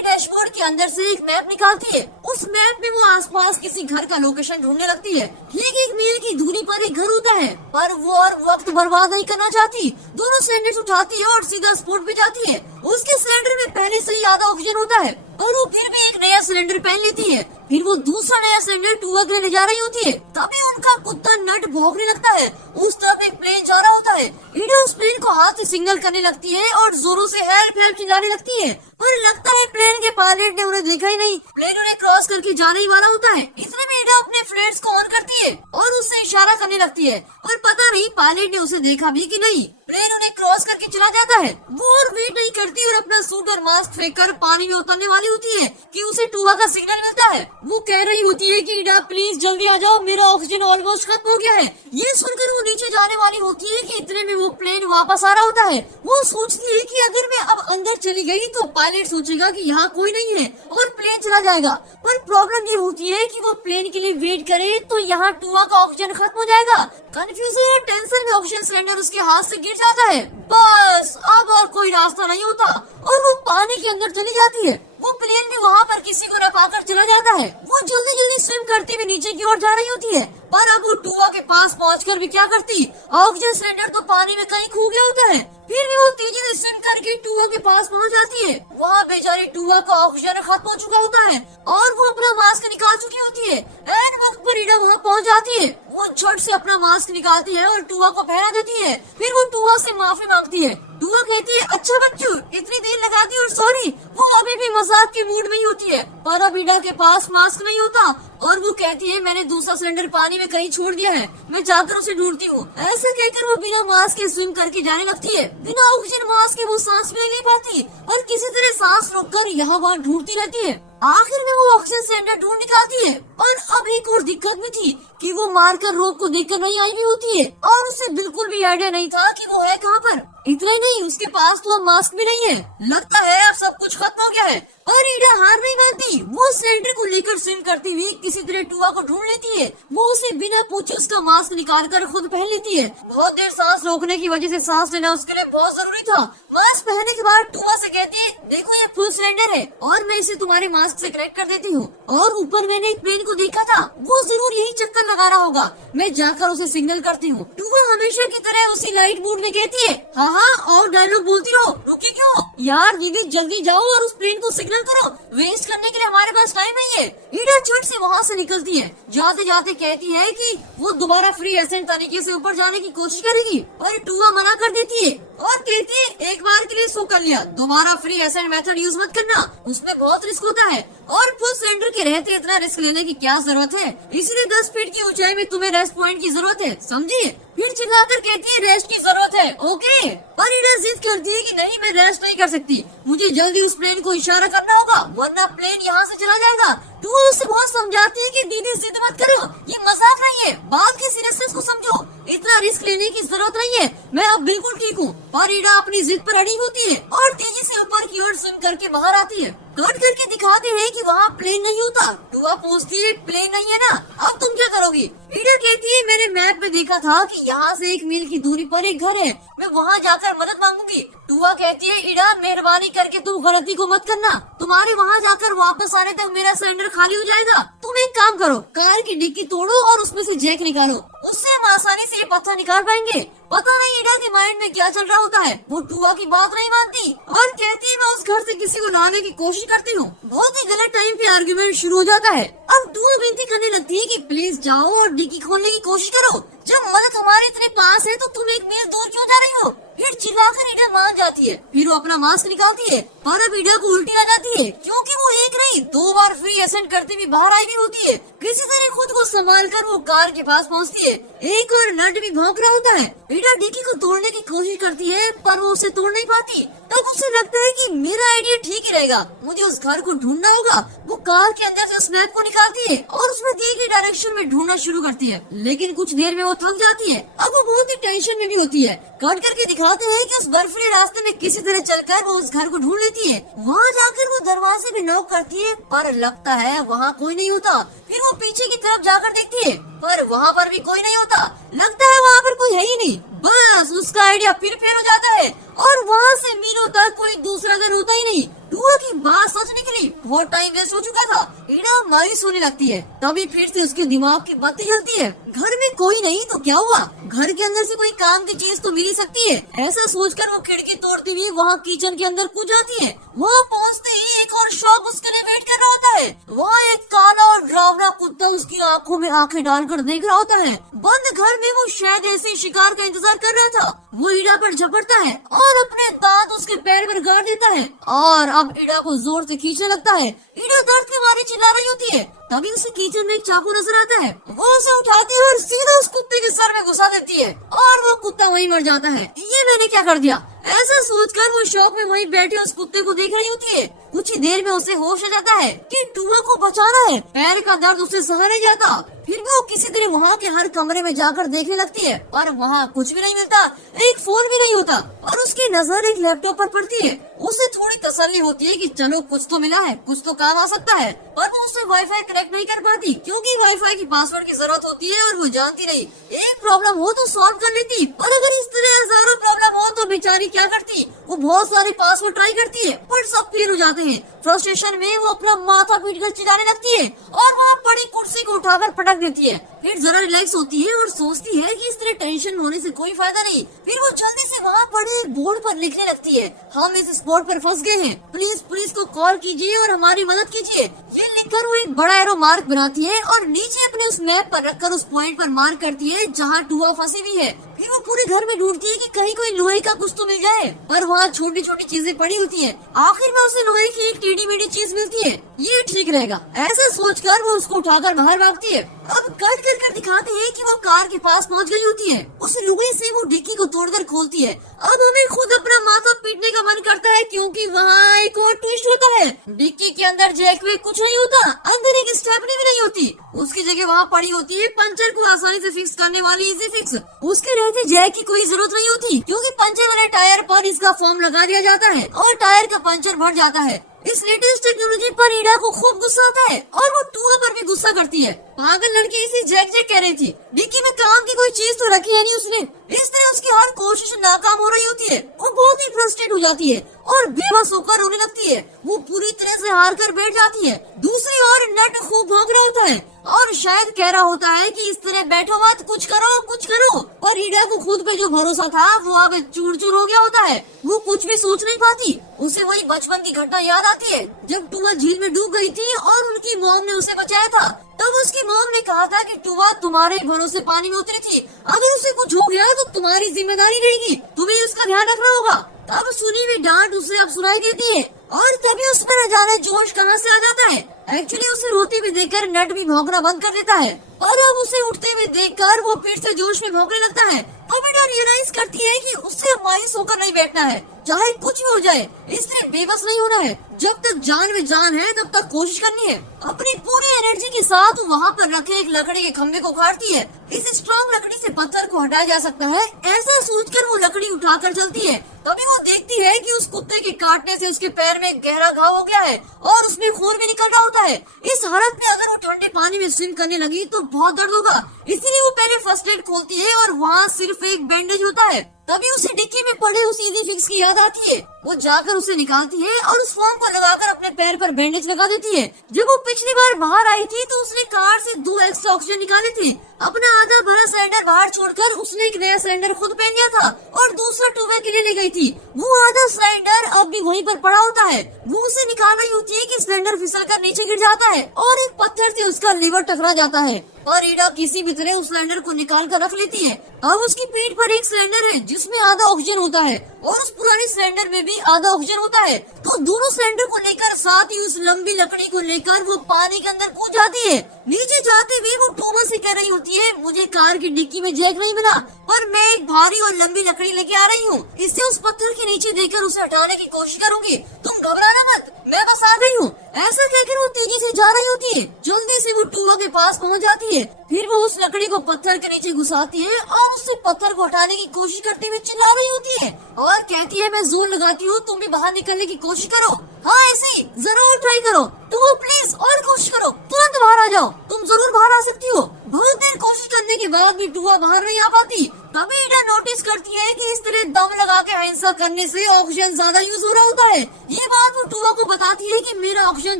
डैशबोर्ड के अंदर से एक मैप निकालती है। उस मैप में वो आसपास किसी घर का लोकेशन ढूंढने लगती है। ठीक 1 मील की दूरी पर एक घर होता है, पर वो और वक्त बर्बाद नहीं करना चाहती। दोनों सिलेंडर्स उठाती है और सीधा स्पॉट पे जाती है। उसके सिलेंडर में पहले से ही आधा ऑक्सीजन होता है, और वो फिर भी एक नया सिलेंडर पहन लेती है। फिर वो दूसरा नया सिलेंडर टूवा के लिए ले जा रही होती है। तभी उनका कुत्ता नट भौंकने लगता है। उस तरफ एक प्लेन जा रहा होता है। ईडा उस प्लेन को हाथ से सिग्नल करने लगती है और जोरों से हेल्प हेल्प चिल्लाने लगती है, पर लगता है प्लेन के पायलट ने उन्हें देखा ही नहीं। प्लेन उन्हें क्रॉस करके जाने ही वाला होता है। इतने में ईडा अपने फ्लैट्स को ऑन करती है और उससे इशारा करने लगती है, पर पता नहीं पायलट ने उसे देखा भी कि नहीं। प्लेन उन्हें क्रॉस करके चला जाता है। वो और वेट नहीं करती और अपना सूट और मास्क फेंक कर पानी में उतरने वाली होती है कि उसे टूवा का सिग्नल मिलता है। वो कह रही होती है कि ईडा प्लीज जल्दी आ जाओ, मेरा ऑक्सीजन ऑलमोस्ट खत्म हो गया है। ये सुनकर वो नीचे जाने वाली होती है कि इतने में वो प्लेन वापस आ रहा होता है। वो सोचती है कि अगर मैं अब अंदर चली गई तो पायलट सोचेगा कि यहाँ कोई नहीं है और प्लेन चला जाएगा। पर प्रॉब्लम ये होती है कि वो प्लेन के लिए वेट करे तो यहाँ टूवा का ऑक्सीजन खत्म हो जाएगा। कंफ्यूजन और टेंशन में ऑक्सीजन सिलेंडर उसके हाथ से गिर जाता है। बस अब और कोई रास्ता नहीं होता और वो पानी के अंदर चली जाती है। वो प्लेन भी वहाँ पर किसी को न पाकर चला जाता है। वो जल्दी जल्दी स्विम करती हुई नीचे की ओर जा रही होती है, पर अब वो टूवा के पास पहुंचकर भी क्या करती, ऑक्सीजन सिलेंडर तो पानी में कहीं खो गया होता है। फिर भी वो तेजी से स्विम करके टूवा के पास पहुंच जाती है। वहाँ बेचारी टूवा का ऑक्सीजन खत्म हो चुका होता है और वो अपना मास्क निकाल चुकी होती है। एन वक्त पर ईडा वहाँ पहुँच जाती है। वो झट से अपना मास्क निकालती है और टूवा को पहना देती है। फिर वो टूवा से माफी मांगती है। टूवा कहती है, अच्छा बच्चू, इतनी देर लगा दी और सॉरी। वो अभी भी मजाक के मूड में ही होती है, पर अब ईडा के पास मास्क नहीं होता और वो कहती है मैंने दूसरा सिलेंडर पानी में कहीं छोड़ दिया है, मैं जाकर उसे ढूंढती हूँ। ऐसा कहकर वो बिना मास्क के स्विम करके जाने लगती है। बिना ऑक्सीजन मास्क के वो सांस भी नहीं पाती और किसी तरह सांस रोककर यहाँ वहाँ ढूंढती रहती है। आखिर में वो ऑक्सीजन सिलेंडर ढूंढ निकालती है, पर अब एक और दिक्कत भी थी कि वो मारकर रोग को देखकर नहीं आई भी होती है और उसे बिल्कुल भी आइडिया नहीं था कि वो है कहाँ पर। इतना ही नहीं, उसके पास तो मास्क भी नहीं है। लगता है अब सब कुछ खत्म हो गया है, पर ईडा हार नहीं मानती। वो सिलेंडर को लेकर स्विम करती हुई किसी तरह टूवा को ढूंढ लेती है। वो उसे बिना पूछे उसका मास्क निकाल कर खुद पहन लेती है। बहुत देर सांस रोकने की वजह से सांस लेना उसके लिए बहुत जरूरी था। मास्क पहनने के बाद टूवा से कहती है, देखो ये फुल सिलेंडर है और मैं इसे तुम्हारे मास्क से कनेक्ट कर देती हूँ। और ऊपर मैंने एक प्लेन को देखा था, वो जरूर यही चक्कर लगा रहा होगा, मैं जाकर उसे सिग्नल करती हूँ। टूवा हमेशा की तरह उसी लाइट मूड में कहती है, हाँ हाँ और डायलॉग बोलती रहो, रुकी क्यों यार, दीदी जल्दी जाओ और उस प्लेन को सिग्नल करो, वेस्ट करने के लिए हमारे पास टाइम नहीं है। ईडा झट से वहाँ से निकलती है। जाते जाते कहती है कि वो दोबारा फ्री एसेंट तरीके से ऊपर जाने की कोशिश करेगी, पर टूवा मना कर देती है और कहती है एक बार के लिए सो कर लिया, दोबारा फ्री एसेंट मेथड यूज मत करना, उसमें बहुत रिस्क होता है और फुल सिलेंडर के रहते इतना रिस्क लेने की क्या जरूरत है, इसलिए 10 फीट की ऊंचाई में तुम्हें रेस्ट पॉइंट की जरूरत है, समझी। फिर चिल्लाकर कहती है रेस्ट की जरूरत है, ओके। पर ईडा जिद करती है कि नहीं मैं रेस्ट नहीं कर सकती, मुझे जल्दी उस प्लेन को इशारा करना होगा वरना प्लेन यहाँ से चला जाएगा। तो वो उससे बहुत समझाती है कि दीदी जिद मत करो, ये मजाक नहीं है, बात की सीरियसनेस को समझो, इतना रिस्क लेने की जरूरत नहीं है, मैं अब बिल्कुल ठीक हूँ। पर ईडा अपनी जिद पर अड़ी होती है और तेजी से ऊपर की ओर स्विम करके बाहर आती है। कट करके दिखाते हैं कि वहाँ प्लेन नहीं होता। टूवा पूछती है प्लेन नहीं है ना, अब तुम क्या करोगी। ईडा कहती है मैंने मैप में देखा था कि यहाँ से 1 मील की दूरी पर एक घर है, मैं वहाँ जाकर मदद मांगूंगी। टूवा कहती है ईडा मेहरबानी करके तुम गलती को मत करना, तुम्हारे वहाँ जाकर वापस आने तक मेरा सिलेंडर खाली हो जाएगा। तुम एक काम करो, कार की डिक्की तोड़ो और उसमें से जैक निकालो, उससे हम आसानी से ये पत्थर निकाल पाएंगे। पता नहीं ईडा के माइंड में क्या चल रहा होता है, वो टूवा की बात नहीं मानती और कहती है मैं उस घर से किसी को लाने की कोशिश करती हूँ। बहुत ही गलत टाइम पे आर्गुमेंट शुरू हो जाता है। अब टूवा विनती करने लगती है कि प्लीज जाओ और डिक्की खोलने की कोशिश करो, जब मदद हमारे इतने पास है तो तुम एक मील दूर क्यों जा रही हो? फिर चिल्लाकर ईडा मान जाती है। फिर वो अपना मास्क निकालती है, पर अब ईडा को उल्टी आ जाती है क्योंकि वो एक नहीं 2 बार फ्री एसेंट करते हुए बाहर आई हुई होती है। किसी तरह खुद को संभाल कर वो कार के पास पहुंचती है। एक और नट भी भौंक रहा होता है। ईडा डिक्की को तोड़ने की कोशिश करती है पर वो उसे तोड़ नहीं पाती। तब उसे लगता है कि मेरा आइडिया ठीक ही रहेगा, मुझे उस घर को ढूंढना होगा। वो कार के अंदर से स्नैप को निकालती है और उसमें दी गई डायरेक्शन में ढूंढना शुरू करती है, लेकिन कुछ देर में वो थक जाती है। अब वो बहुत ही टेंशन में भी होती है। कट करके दिखाते हैं कि उस बर्फीले रास्ते में किसी तरह चलकर वो उस घर को ढूंढ लेती है। वहाँ जाकर वो दरवाजे भी नॉक करती है पर लगता है वहाँ कोई नहीं होता। फिर वो पीछे की तरफ जाकर देखती है पर वहाँ पर भी कोई नहीं होता। लगता है वहाँ पर कोई है ही नहीं। बस उसका आइडिया फिर फेल हो जाता है और वहाँ से मीलों तक कोई दूसरा घर होता ही नहीं। टूआ की बात सच निकली, बहुत टाइम वेस्ट हो चुका था। ईडा मायूस होने लगती है। तभी फिर से उसके दिमाग की बत्ती जलती है। घर में कोई नहीं तो क्या हुआ, घर के अंदर से कोई काम की चीज तो मिल ही सकती है। ऐसा सोचकर वो खिड़की तोड़ती हुई वहाँ किचन के अंदर कूद जाती है। वहाँ पहुँचते ही एक और शॉक उसके लिए वेट कर रहा होता है। वहाँ एक काला और डरावना कुत्ता उसकी आंखों में आंखें डालकर देख रहा होता है। बंद घर में वो शायद ऐसे शिकार का इंतजार कर रहा था। वो ईडा पर झपटता है और अपने दांत उसके पैर पर गाड़ देता है और अब ईडा को जोर से खींचने लगता है। ईडा दर्द के मारे चिल्ला रही होती है। तभी उसे किचन में एक चाकू नजर आता है। वो उसे उठाती है और सीधा उस कुत्ते के सर में घुसा देती है और वो कुत्ता वहीं मर जाता है। ये मैंने क्या कर दिया, ऐसा सोचकर वो शौक में वहीं बैठे उस कुत्ते को देख रही होती है। कुछ ही देर में उसे होश आ जाता है कि टूआ को बचाना है। पैर का दर्द उसे सहा नहीं जाता। फिर भी वो किसी तरह वहाँ के हर कमरे में जाकर देखने लगती है पर वहाँ कुछ भी नहीं मिलता, एक फोन भी नहीं होता और उसकी नजर एक लैपटॉप पर पड़ती है। उसे थोड़ी तसल्ली होती है कि चलो कुछ तो मिला है, कुछ तो काम आ सकता है। पर वो उसे वाईफाई कनेक्ट नहीं कर पाती क्योंकि वाईफाई की पासवर्ड की जरूरत होती है और वो जानती नहीं। एक प्रॉब्लम हो तो सॉल्व कर लेती, पर अगर इस तरह हजारों प्रॉब्लम हो तो बेचारी क्या करती। वो बहुत सारे पासवर्ड ट्राई करती है पर सब फेल हो जाते हैं। फ्रस्ट्रेशन में वो अपना माथा पीट कर चिल्लाने लगती है और वहाँ पड़ी कुर्सी को उठाकर पटक देती है। फिर जरा रिलैक्स होती है और सोचती है कि इस तरह टेंशन होने से कोई फायदा नहीं। फिर वो जल्दी से वहाँ पड़े एक बोर्ड पर लिखने लगती है, हम इस स्पॉट पर फंस गए हैं, प्लीज पुलिस को कॉल कीजिए और हमारी मदद कीजिए। ये लिखकर वो एक बड़ा एरो मार्क बनाती है और नीचे अपने उस मैप पर रखकर उस पॉइंट पर मार्क करती है जहाँ टूआ फंसी हुई है। फिर वो पूरे घर में ढूंढती है कि कहीं कोई लोहे का कुछ तो मिल जाए, पर वहाँ छोटी छोटी चीजें पड़ी होती है। आखिर में उसे लोहे की एक टेढ़ी मेढ़ी चीज मिलती है। ये ठीक रहेगा, ऐसा सोचकर वो उसको उठाकर बाहर भागती है। अब कट कर दिखाते हैं कि वो कार के पास पहुंच गई होती है। उस लुगड़ी से वो डिक्की को तोड़कर खोलती है। अब हमें खुद अपना माथा पीटने का मन करता है क्योंकि वहाँ एक और ट्विस्ट होता है। डिक्की के अंदर जैक में कुछ नहीं होता, अंदर एक स्टेपनी भी नहीं होती। उसकी जगह वहाँ पड़ी होती है पंचर को आसानी से फिक्स करने वाली इजी फिक्स। उसके रहते जैक की कोई जरूरत नहीं होती क्योंकि पंचर वाले टायर पर इसका फॉर्म लगा दिया जाता है और टायर का पंचर भर जाता है। इस लेटेस्ट टेक्नोलॉजी पर ईडा को खूब गुस्सा आता है और वो टूआ पर भी गुस्सा करती है। पागल लड़की इसी जैक कह रही थी, डिक्की में काम की कोई चीज तो रखी है नहीं उसने। इस तरह उसकी हर कोशिश नाकाम हो रही होती है। वो बहुत ही फ्रस्ट्रेट हो जाती है और बेबस होकर रोने लगती है। वो पूरी तरह से हार कर बैठ जाती है। दूसरी ओर नट खूब भौंक रहा होता है और शायद कह रहा होता है कि इस तरह बैठो मत, कुछ करो कुछ करो। पर ईडा को खुद पे जो भरोसा था वो अब चूर चूर हो गया होता है। वो कुछ भी सोच नहीं पाती। उसे वही बचपन की घटना याद आती है जब टूआ झील में डूब गई थी और उनकी मॉम ने उसे बचाया था। तब उसकी मॉम ने कहा था कि टूआ तुम्हारे भरोसे पानी में उतरी थी, अगर उसे कुछ हो गया तो तुम्हारी जिम्मेदारी रहेगी, तुम्हें उसका ध्यान रखना होगा। तब सुनी हुई डांट उसे अब सुनाई देती है और तभी उसमें न जाने जोश कहाँ से आ जाता है। एक्चुअली उसे रोती हुई देखकर नट भी भौंकना बंद कर देता है और अब उसे उठते हुए देखकर वो फिर से जोश में भौंकने लगता है। अब ईडा रियलाइज करती है कि उससे मायूस होकर नहीं बैठना है, चाहे कुछ भी हो जाए। इसलिए बेबस नहीं होना है, जब तक जान में जान है तब तक कोशिश करनी है। अपनी पूरी एनर्जी के साथ वहाँ पर रखे एक लकड़ी के खम्भे को उखाड़ती है। इस स्ट्रॉन्ग लकड़ी से पत्थर को हटाया जा सकता है, ऐसा सोचकर वो लकड़ी उठाकर चलती है। तभी वो देखती है कि उस कुत्ते के काटने से उसके पैर में गहरा घाव हो गया है और उसमें खून भी निकल रहा होता है। इस हालत में अगर वो ठंडे पानी में स्विम करने लगी तो बहुत दर्द होगा, इसीलिए वो पहले फर्स्ट एड खोलती है और वहाँ सिर्फ एक बैंडेज होता है। तभी उसे डिक्की में पड़े उस इजी फिक्स की याद आती है। वो जाकर उसे निकालती है और उस फॉर्म को लगाकर अपने पैर पर बैंडेज लगा देती है। जब वो पिछली बार बाहर आई थी तो उसने कार से 2 एक्स्ट्रा ऑक्सीजन निकाले थे, अपना आधा भरा सिलेंडर बाहर छोड़कर उसने एक नया सिलेंडर खुद पहन लिया था और दूसरा टूबा के लिए ले गई थी। वो आधा सिलेंडर अब भी वहीं पर पड़ा होता है। वो उसे निकालना ही होती है कि सिलेंडर फिसल कर नीचे गिर जाता है और एक पत्थर से उसका लीवर टकरा जाता है और ईडा किसी भी तरह उस सिलेंडर को निकाल कर रख लेती है। अब उसकी पीठ पर एक सिलेंडर है जिसमें आधा ऑक्सीजन होता है और उस पुराने सिलेंडर में भी आधा ऑक्सीजन होता है। तो दोनों सिलेंडर को लेकर साथ ही उस लंबी लकड़ी को लेकर वो पानी के अंदर कूद जाती है। नीचे जाते हुए वो टूबा से कह रही होती है, मुझे कार की डिक्की में जैक नहीं मिला पर मैं एक भारी और लंबी लकड़ी लेके आ रही हूँ। इससे उस पत्थर के नीचे देकर उसे हटाने की कोशिश करूंगी। तुम घबराना मत, मैं बस आ गई हूँ। ऐसा कहकर वो तेजी से जा रही होती है। जल्दी से वो टूबा के पास पहुँच जाती है। फिर वो उस लकड़ी को पत्थर के नीचे घुसाती है और उससे पत्थर को हटाने की कोशिश करते हुए चिल्ला रही होती है और कहती है, मैं जोर लगाती हूँ, तुम भी बाहर निकलने की कोशिश करो। हाँ ऐसे जरूर ट्राई करो। टूबा प्लीज और कोशिश करो, तुरंत बाहर आ जाओ, तुम जरूर बाहर आ सकती हो। बहुत देर कोशिश करने के बाद भी टूबा बाहर नहीं आ पाती। तभी ईडा नोटिस करती है कि इस तरह दम लगा के हिंसा करने से ऑक्सीजन ज्यादा यूज हो रहा होता है। ये बात वो टूबा को बताती है कि मेरा ऑक्सीजन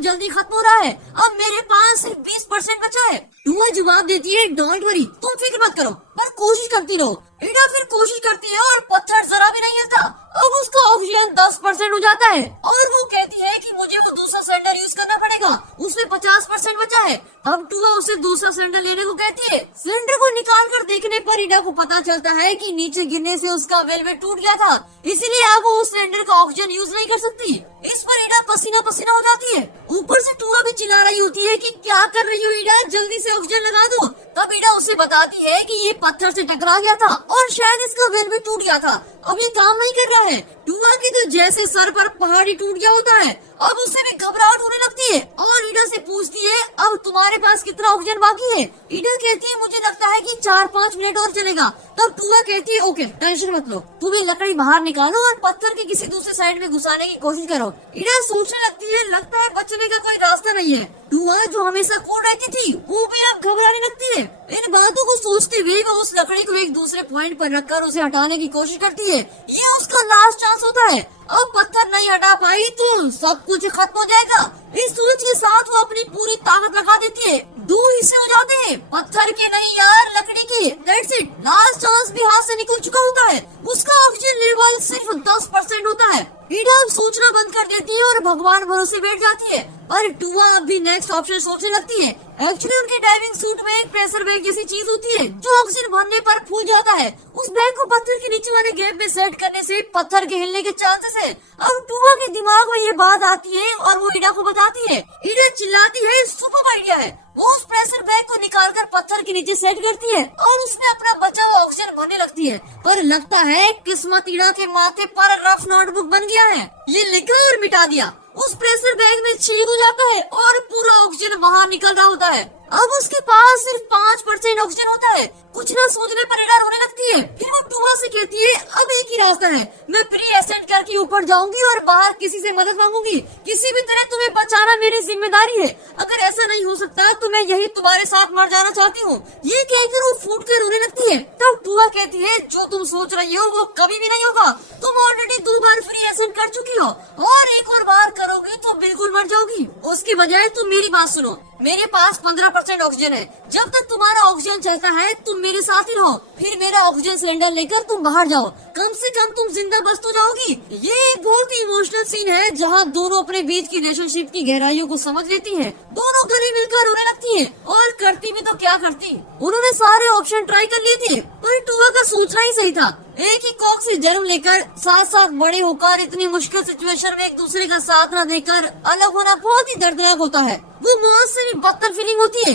जल्दी खत्म हो रहा है, अब मेरे पास सिर्फ 20% बचा है। टूबा जवाब देती है, डोंट वरी, तुम फिक्र मत करो, पर कोशिश करती रहो। ईडा फिर कोशिश करती है और पत्थर जरा भी नहीं हिलता। अब उसका ऑक्सीजन 10% हो जाता है और वो कहती है कि मुझे वो दूसरा सिलेंडर यूज करना पड़ेगा, उसमें 50% बचा है। अब टूबा उसे दूसरा सिलेंडर लेने को कहती है। सिलेंडर को निकाल कर देखने पर ईडा को पता चलता है कि नीचे गिरने से उसका वेलवेट टूट गया था, इसीलिए अब वो उस सिलेंडर का ऑक्सीजन यूज नहीं कर सकती। इस पर ईडा पसीना पसीना हो जाती है। ऊपर से टूबा भी चिल्ला रही होती है कि क्या कर रही हो ईडा, जल्दी से ऑक्सीजन लगा दो। तब ईडा उसे बताती है कि ये पत्थर से टकरा गया था और शायद इसका वेलवेट टूट गया था, अब ये काम नहीं कर रहा है। टूबा की तो जैसे सर पर पहाड़ी टूट गया होता है। अब उसे भी घबराहट होने लगती है और ईडा से पूछती है, अब तुम्हारे पास कितना ऑक्सीजन बाकी है? ईडा कहती है, मुझे लगता है कि 4-5 मिनट और चलेगा। तब टूबा कहती है, ओके टेंशन मत लो, तुम ये लकड़ी बाहर निकालो और पत्थर के किसी दूसरे साइड में घुसाने की कोशिश करो। ईडा सोचने लगती है, लगता है बचने का कोई रास्ता नहीं है। टूबा जो हमेशा कूद रहती थी वो भी अब घबराने लगती है। इन बातों को सोचते हुए वो उस लकड़ी को एक दूसरे पॉइंट पर रखकर उसे हटाने की कोशिश करती है। ये उसका लास्ट चांस होता है। अब पत्थर नहीं हटा पाई तो सब कुछ खत्म हो जाएगा। इस सोच के साथ वो अपनी पूरी ताकत लगा देती है। 2 हिस्से हो जाते हैं, पत्थर के नहीं यार, लकड़ी के। दैट्स इट, लास्ट चांस भी हाथ से निकल चुका होता है। उसका ऑक्सीजन लेवल सिर्फ 10% होता है। ईडा सोचना बंद कर देती है और भगवान भरोसे बैठ जाती है। पर टूबा अब भी नेक्स्ट ऑप्शन सोचने लगती है। एक्चुअली उनके डाइविंग सूट में एक प्रेशर बैग जैसी चीज होती है जो ऑक्सीजन भरने पर फूल जाता है। उस बैग को पत्थर के नीचे वाले गैप में सेट करने से पत्थर के हिलने के चांसेस है। अब टूबा के दिमाग में ये बात आती है और वो ईडा को बताती है। ईडा चिल्लाती है, सुपर आइडिया है। वो उस प्रेशर बैग को निकालकर पत्थर के नीचे सेट करती है और उसमें अपना बचा हुआ ऑक्सीजन भरने लगती है। पर लगता है किस्मत ईडा के माथे पर रफ नोटबुक बन गया है। ये लिखा और मिटा दिया। उस प्रेशर बैग में छेद हो जाता है और पूरा ऑक्सीजन बाहर निकल रहा होता है। अब उसके पास सिर्फ 5% ऑक्सीजन होता है। कुछ न सोचने पर ईडा रोने लगती है। फिर वो टूबा से कहती है, अब एक ही रास्ता है, मैं प्री एसेंट करके ऊपर जाऊंगी और बाहर किसी से मदद मांगूंगी। किसी भी तरह तुम्हें बचाना मेरी जिम्मेदारी है। अगर ऐसा नहीं हो सकता तो मैं यही तुम्हारे साथ मर जाना चाहती हूँ। ये कहकर वो फूट कर रोने लगती है। तब टूबा कहती है, जो तुम सोच रही हो वो कभी भी नहीं होगा। तुम ऑलरेडी 2 बार फ्री एसेंट कर चुकी हो और एक और बार करोगी तो बिल्कुल मर जाओगी। उसकी बजाय तुम मेरी बात सुनो। मेरे पास 15% ऑक्सीजन है। जब तक तुम्हारा ऑक्सीजन चलता है तुम मेरे साथ ही रहो। फिर मेरा ऑक्सीजन सिलेंडर लेकर तुम बाहर जाओ। कम से कम तुम जिंदा बच तो जाओगी। ये एक बहुत ही इमोशनल सीन है जहाँ दोनों अपने बीच की रिलेशनशिप की गहराइयों को समझ लेती हैं। दोनों गले मिलकर रोने लगती हैं और करती भी तो क्या करती। उन्होंने सारे ऑप्शन ट्राई कर लिए थे पर टूबा का सोचना ही सही था। एक ही कॉक से जन्म लेकर साथ साथ बड़े होकर इतनी मुश्किल सिचुएशन में एक दूसरे का साथ न देकर अलग होना बहुत ही दर्दनाक होता है। वो मौत से भी बदतर फीलिंग होती है।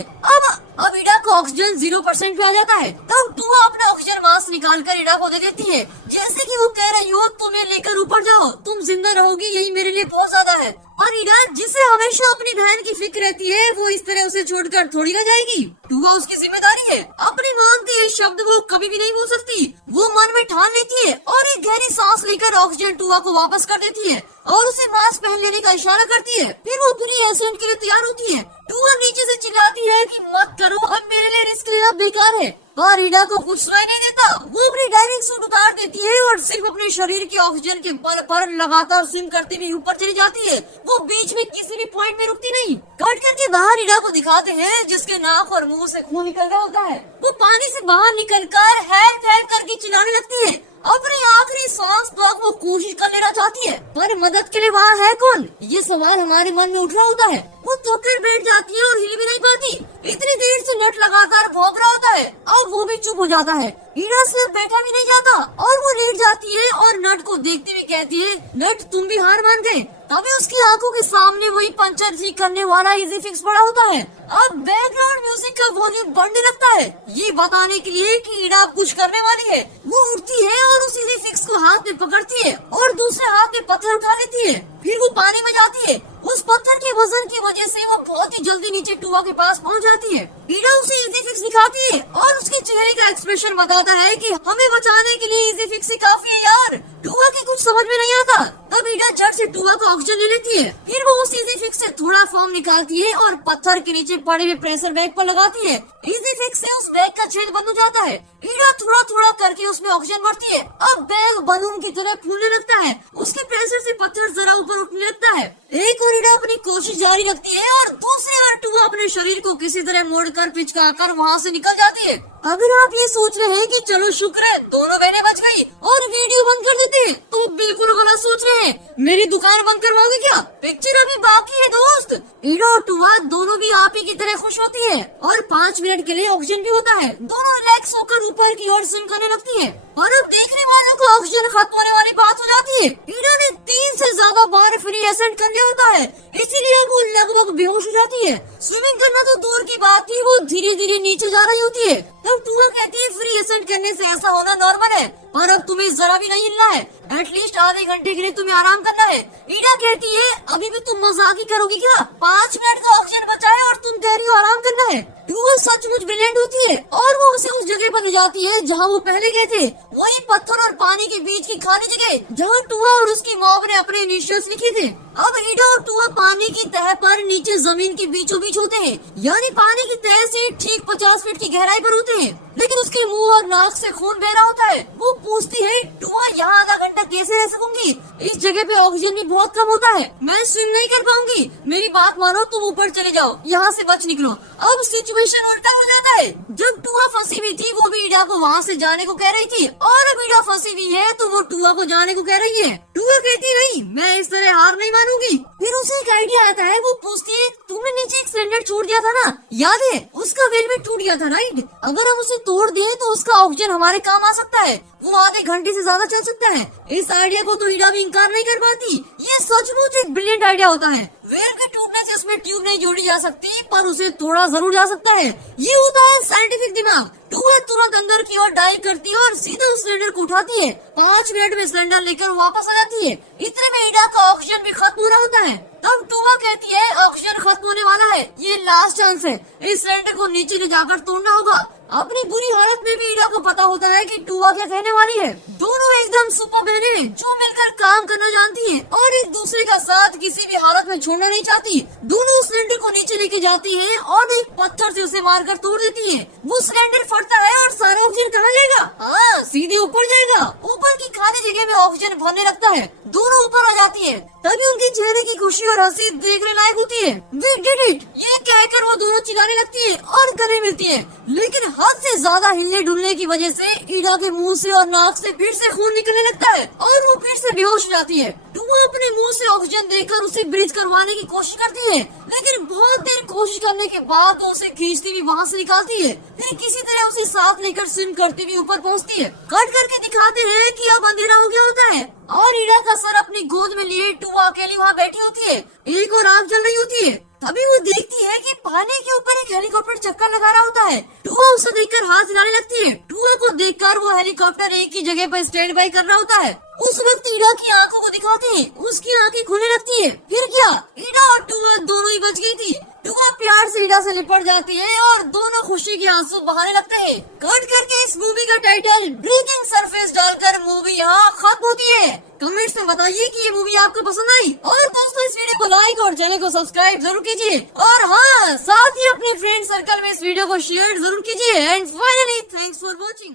अब ईडा का ऑक्सीजन 0% पे आ जाता है। तब टूबा अपना ऑक्सीजन मास्क निकाल कर ईडा को दे देती है, जैसे कि वो कह रही हो, तुम्हें लेकर ऊपर जाओ, तुम जिंदा रहोगी, यही मेरे लिए बहुत ज्यादा है। और ईडा जिसे हमेशा अपनी बहन की फिक्र रहती है वो इस तरह उसे छोड़कर थोड़ी ना जाएगी। टूबा उसकी जिम्मेदारी है। अपनी मान के ये शब्द वो कभी भी नहीं बोल सकती। वो मन में ठान लेती है और एक गहरी सांस लेकर ऑक्सीजन टूबा को वापस कर देती है और उसे मास्क पहन लेने का इशारा करती है। फिर वो फ्री एसेंट के लिए तैयार होती है। टूबा नीचे से चिल्लाती है कि मत करो, अब मेरे लिए रिस्क लेना बेकार है। पर ईडा को कुछ सुनाई नहीं देता। वो अपनी डाइविंग सूट उतार देती है और सिर्फ अपने शरीर की ऑक्सीजन के बल पर लगातार स्विम करती हुई ऊपर चली जाती है। वो बीच में किसी भी पॉइंट में रुकती नहीं। कट करके बाहर ईडा को दिखाते हैं जिसके नाक और मुंह से खून निकल रहा होता है। वो पानी से बाहर निकलकर हेल्प हेल्प करके चिल्लाने लगती है। अपनी आखिरी सांस तक वो कोशिश कर लेना चाहती है, पर मदद के लिए वहाँ है कौन, ये सवाल हमारे मन में उठ रहा होता है। वो थककर बैठ जाती है और हिल भी नहीं पाती। इतनी देर से नट लगातार भौंक रहा होता है और वो भी चुप हो जाता है। ईडा सिर्फ बैठा भी नहीं जाता और वो लेट जाती है और नट को देखती हुई कहती है, नट तुम भी हार मान गए। तभी उसकी आंखों के सामने वही पंचर ठीक करने वाला इजी फिक्स पड़ा होता है। अब बैकग्राउंड म्यूजिक का वॉल्यूम बढ़ने लगता है, ये बताने के लिए कि ईडा अब कुछ करने वाली है। वो उठती है और उस इजी फिक्स को हाथ में पकड़ती है और दूसरे हाथ में पत्थर उठा लेती है। फिर वो पानी में जाती है। उस पत्थर के वजन की वजह से वो बहुत ही जल्दी नीचे टुआ के पास पहुंच जाती है। ईडा उसे इजी फिक्स दिखाती है और उसके चेहरे का एक्सप्रेशन बताता है कि हमें बचाने के लिए इजी फिक्स ही काफी है यार। टुआ की कुछ समझ में नहीं आता। तब ईडा झट से टुआ को ऑक्सीजन ले लेती है। फिर वो उस इजी फिक्स से थोड़ा फोम निकालती है और पत्थर के नीचे पड़े हुए प्रेशर बैग पर लगाती है। इजी फिक्स से उस बैग का छेद बंद हो जाता है। ईडा थोड़ा थोड़ा करके उसमें ऑक्सीजन भरती है। अब बैग बलून की तरह फूलने लगता है। उसके प्रेशर से पत्थर जरा ऊपर उठने लगता है। एक और ईडा अपनी कोशिश जारी रखती है और दूसरी ओर टुआ अपने शरीर को किसी तरह मोड़कर पिचकाकर वहाँ से निकल जाती है। अगर आप ये सोच रहे हैं कि चलो शुक्र है दोनों बहनें बच गई और वीडियो बंद कर देते हैं, तो बिल्कुल गलत सोच रहे हैं। मेरी दुकान बंद करवाओगे क्या? पिक्चर अभी बाकी है दोस्त। ईडा और टुआ दोनों भी आप ही की तरह खुश होती है और 5 मिनट के लिए ऑक्सीजन भी होता है। दोनों रिलैक्स होकर ऊपर की ओर स्विम करने लगती है और अब देखने वालों को ऑक्सीजन खत्म होने वाली बात हो जाती है। ईडा ने 3 से ज्यादा बार फ्री एसेंट कर लिया होता है, इसीलिए वो लगभग बेहोश हो जाती है। स्विमिंग करना तो दूर की बात थी, वो धीरे धीरे नीचे जा रही होती है। तब टुआ कहती है फ्री एसेंट करने से ऐसा होना नॉर्मल है, पर अब तुम्हें जरा भी नहीं हिलना है। एटलीस्ट आधे घंटे के लिए तुम्हें आराम करना है। ईडा कहती है अभी भी तुम मजाक ही करोगी क्या? 5 मिनट का ऑक्सीजन बचा है और तुम कह रही हो आराम करना है। टुआ सचमुच ब्रिलियंट होती है और वो उसे उस जगह पर ले जाती है जहाँ वो पहले गए थे, वही पत्थर और पानी के बीच की खाली जगह जहाँ टुआ और उसकी मॉम ने अपने इनिशियल्स लिखे थे। अब ईडा और टुआ पानी की तह पर नीचे जमीन के बीचों बीच होते हैं, यानी पानी की तह से ठीक 50 फीट की गहराई पर होते हैं, लेकिन उसके मुंह और नाक से खून बह रहा होता है। वो पूछती है टुआ यहाँ आधा घंटा कैसे रह सकूंगी? इस जगह पे ऑक्सीजन भी बहुत कम होता है, मैं स्विम नहीं कर पाऊंगी। मेरी बात मानो, तुम ऊपर चले जाओ, यहाँ से बच निकलो। अब सिचुएशन उल्टा हो जाता है। जब टुआ फंसी हुई थी वो भी ईडा को वहाँ से जाने को कह रही थी और अब ईडा फंसी हुई है तो वो टुआ को जाने को कह रही है। टुआ कहती है नहीं, मैं इस तरह हार नहीं मानूंगी। फिर उसे एक आइडिया आता है। वो पूछती है तुमने नीचे एक सिलेंडर छोड़ दिया था ना, याद है? उसका वेल भी टूट गया था राइट? अगर हम उसे तोड़ दें तो उसका ऑक्सीजन हमारे काम आ सकता है, वो आधे घंटे से ज्यादा चल सकता है। इस आइडिया को तो ईडा भी इंकार नहीं कर पाती। ये सचमुच एक ब्रिलियंट आइडिया होता है। वेल के टूटने से उसमें ट्यूब नहीं जोड़ी जा सकती, पर उसे तोड़ा जरूर जा सकता है। ये होता है साइंटिफिक दिमाग। टुआ तुरंत अंदर की ओर डाइव करती है और सीधा उस सिलेंडर को उठाती है। 5 मिनट में सिलेंडर लेकर वापस आ जाती है। इतने में ईडा का ऑक्सीजन भी खत्म हो रहा होता है। तब टुआ कहती है ऑक्सीजन खत्म होने वाला है, ये लास्ट चांस है, इस सिलेंडर को नीचे ले जाकर तोड़ना होगा। अपनी बुरी हालत में भी ईडा को पता होता है कि टुआ क्या कहने वाली है। दोनों एकदम सुपर बहनें हैं जो मिलकर काम करना जानती हैं और एक दूसरे का साथ किसी भी हालत में छोड़ना नहीं चाहती। दोनों उस सिलेंडर को नीचे लेके जाती हैं और एक पत्थर से उसे मारकर तोड़ देती हैं। वो सिलेंडर फटता है और सारा ऑक्सीजन कहाँ जाएगा? हाँ, सीधे ऊपर जाएगा। ऊपर की खाली जगह में ऑक्सीजन भरने लगता है। दोनों ऊपर आ जाती है। तभी उनके चेहरे की खुशी और हंसी देखने लायक होती है। We did it! ये कहकर वो दोनों चिल्लाने लगती है और गले मिलती है, लेकिन हद से ज्यादा हिलने डुलने की वजह से ईडा के मुंह से और नाक से फिर से खून निकलने लगता है और वो फिर से बेहोश हो जाती है। टुआ अपने मुंह से ऑक्सीजन देकर उसे ब्रीथ करवाने की कोशिश करती है, लेकिन बहुत देर कोशिश करने के बाद वो उसे खींचती हुई वहाँ से निकालती है। फिर किसी तरह उसे साथ लेकर स्विम करती हुई ऊपर पहुँचती है। कट करके दिखाते हैं कि अब अंधेरा हो गया होता है और ईडा का सर अपनी गोद में लिए टुआ अकेली वहाँ बैठी होती है। एक और आग जल रही होती है। तभी वो देखती है कि पानी के ऊपर एक हेलीकॉप्टर चक्कर लगा रहा होता है। टुआ उसे देखकर हाथ हिलाने लगती है। टुआ को देखकर वो हेलीकॉप्टर एक ही जगह पर स्टैंड बाई कर रहा होता है। उस वक्त ईडा की आंखों को दिखाते हैं, उसकी आंखें खुलने लगती है। फिर क्या, ईडा और टुआ दोनों ही बच गई थी। टुआ प्यार से ईडा से लिपट जाती है और दोनों खुशी के आंसू बहाने लगते हैं। कट करके इस मूवी का टाइटल ब्रेकिंग सरफेस ट्विस्ट डालकर मूवी यहाँ खत्म होती है। कमेंट्स में बताइए कि ये मूवी आपको पसंद आई, और दोस्तों इस वीडियो को लाइक और चैनल को सब्सक्राइब जरूर कीजिए, और हाँ साथ ही अपने फ्रेंड सर्कल में इस वीडियो को शेयर जरूर कीजिए। And finally thanks for watching.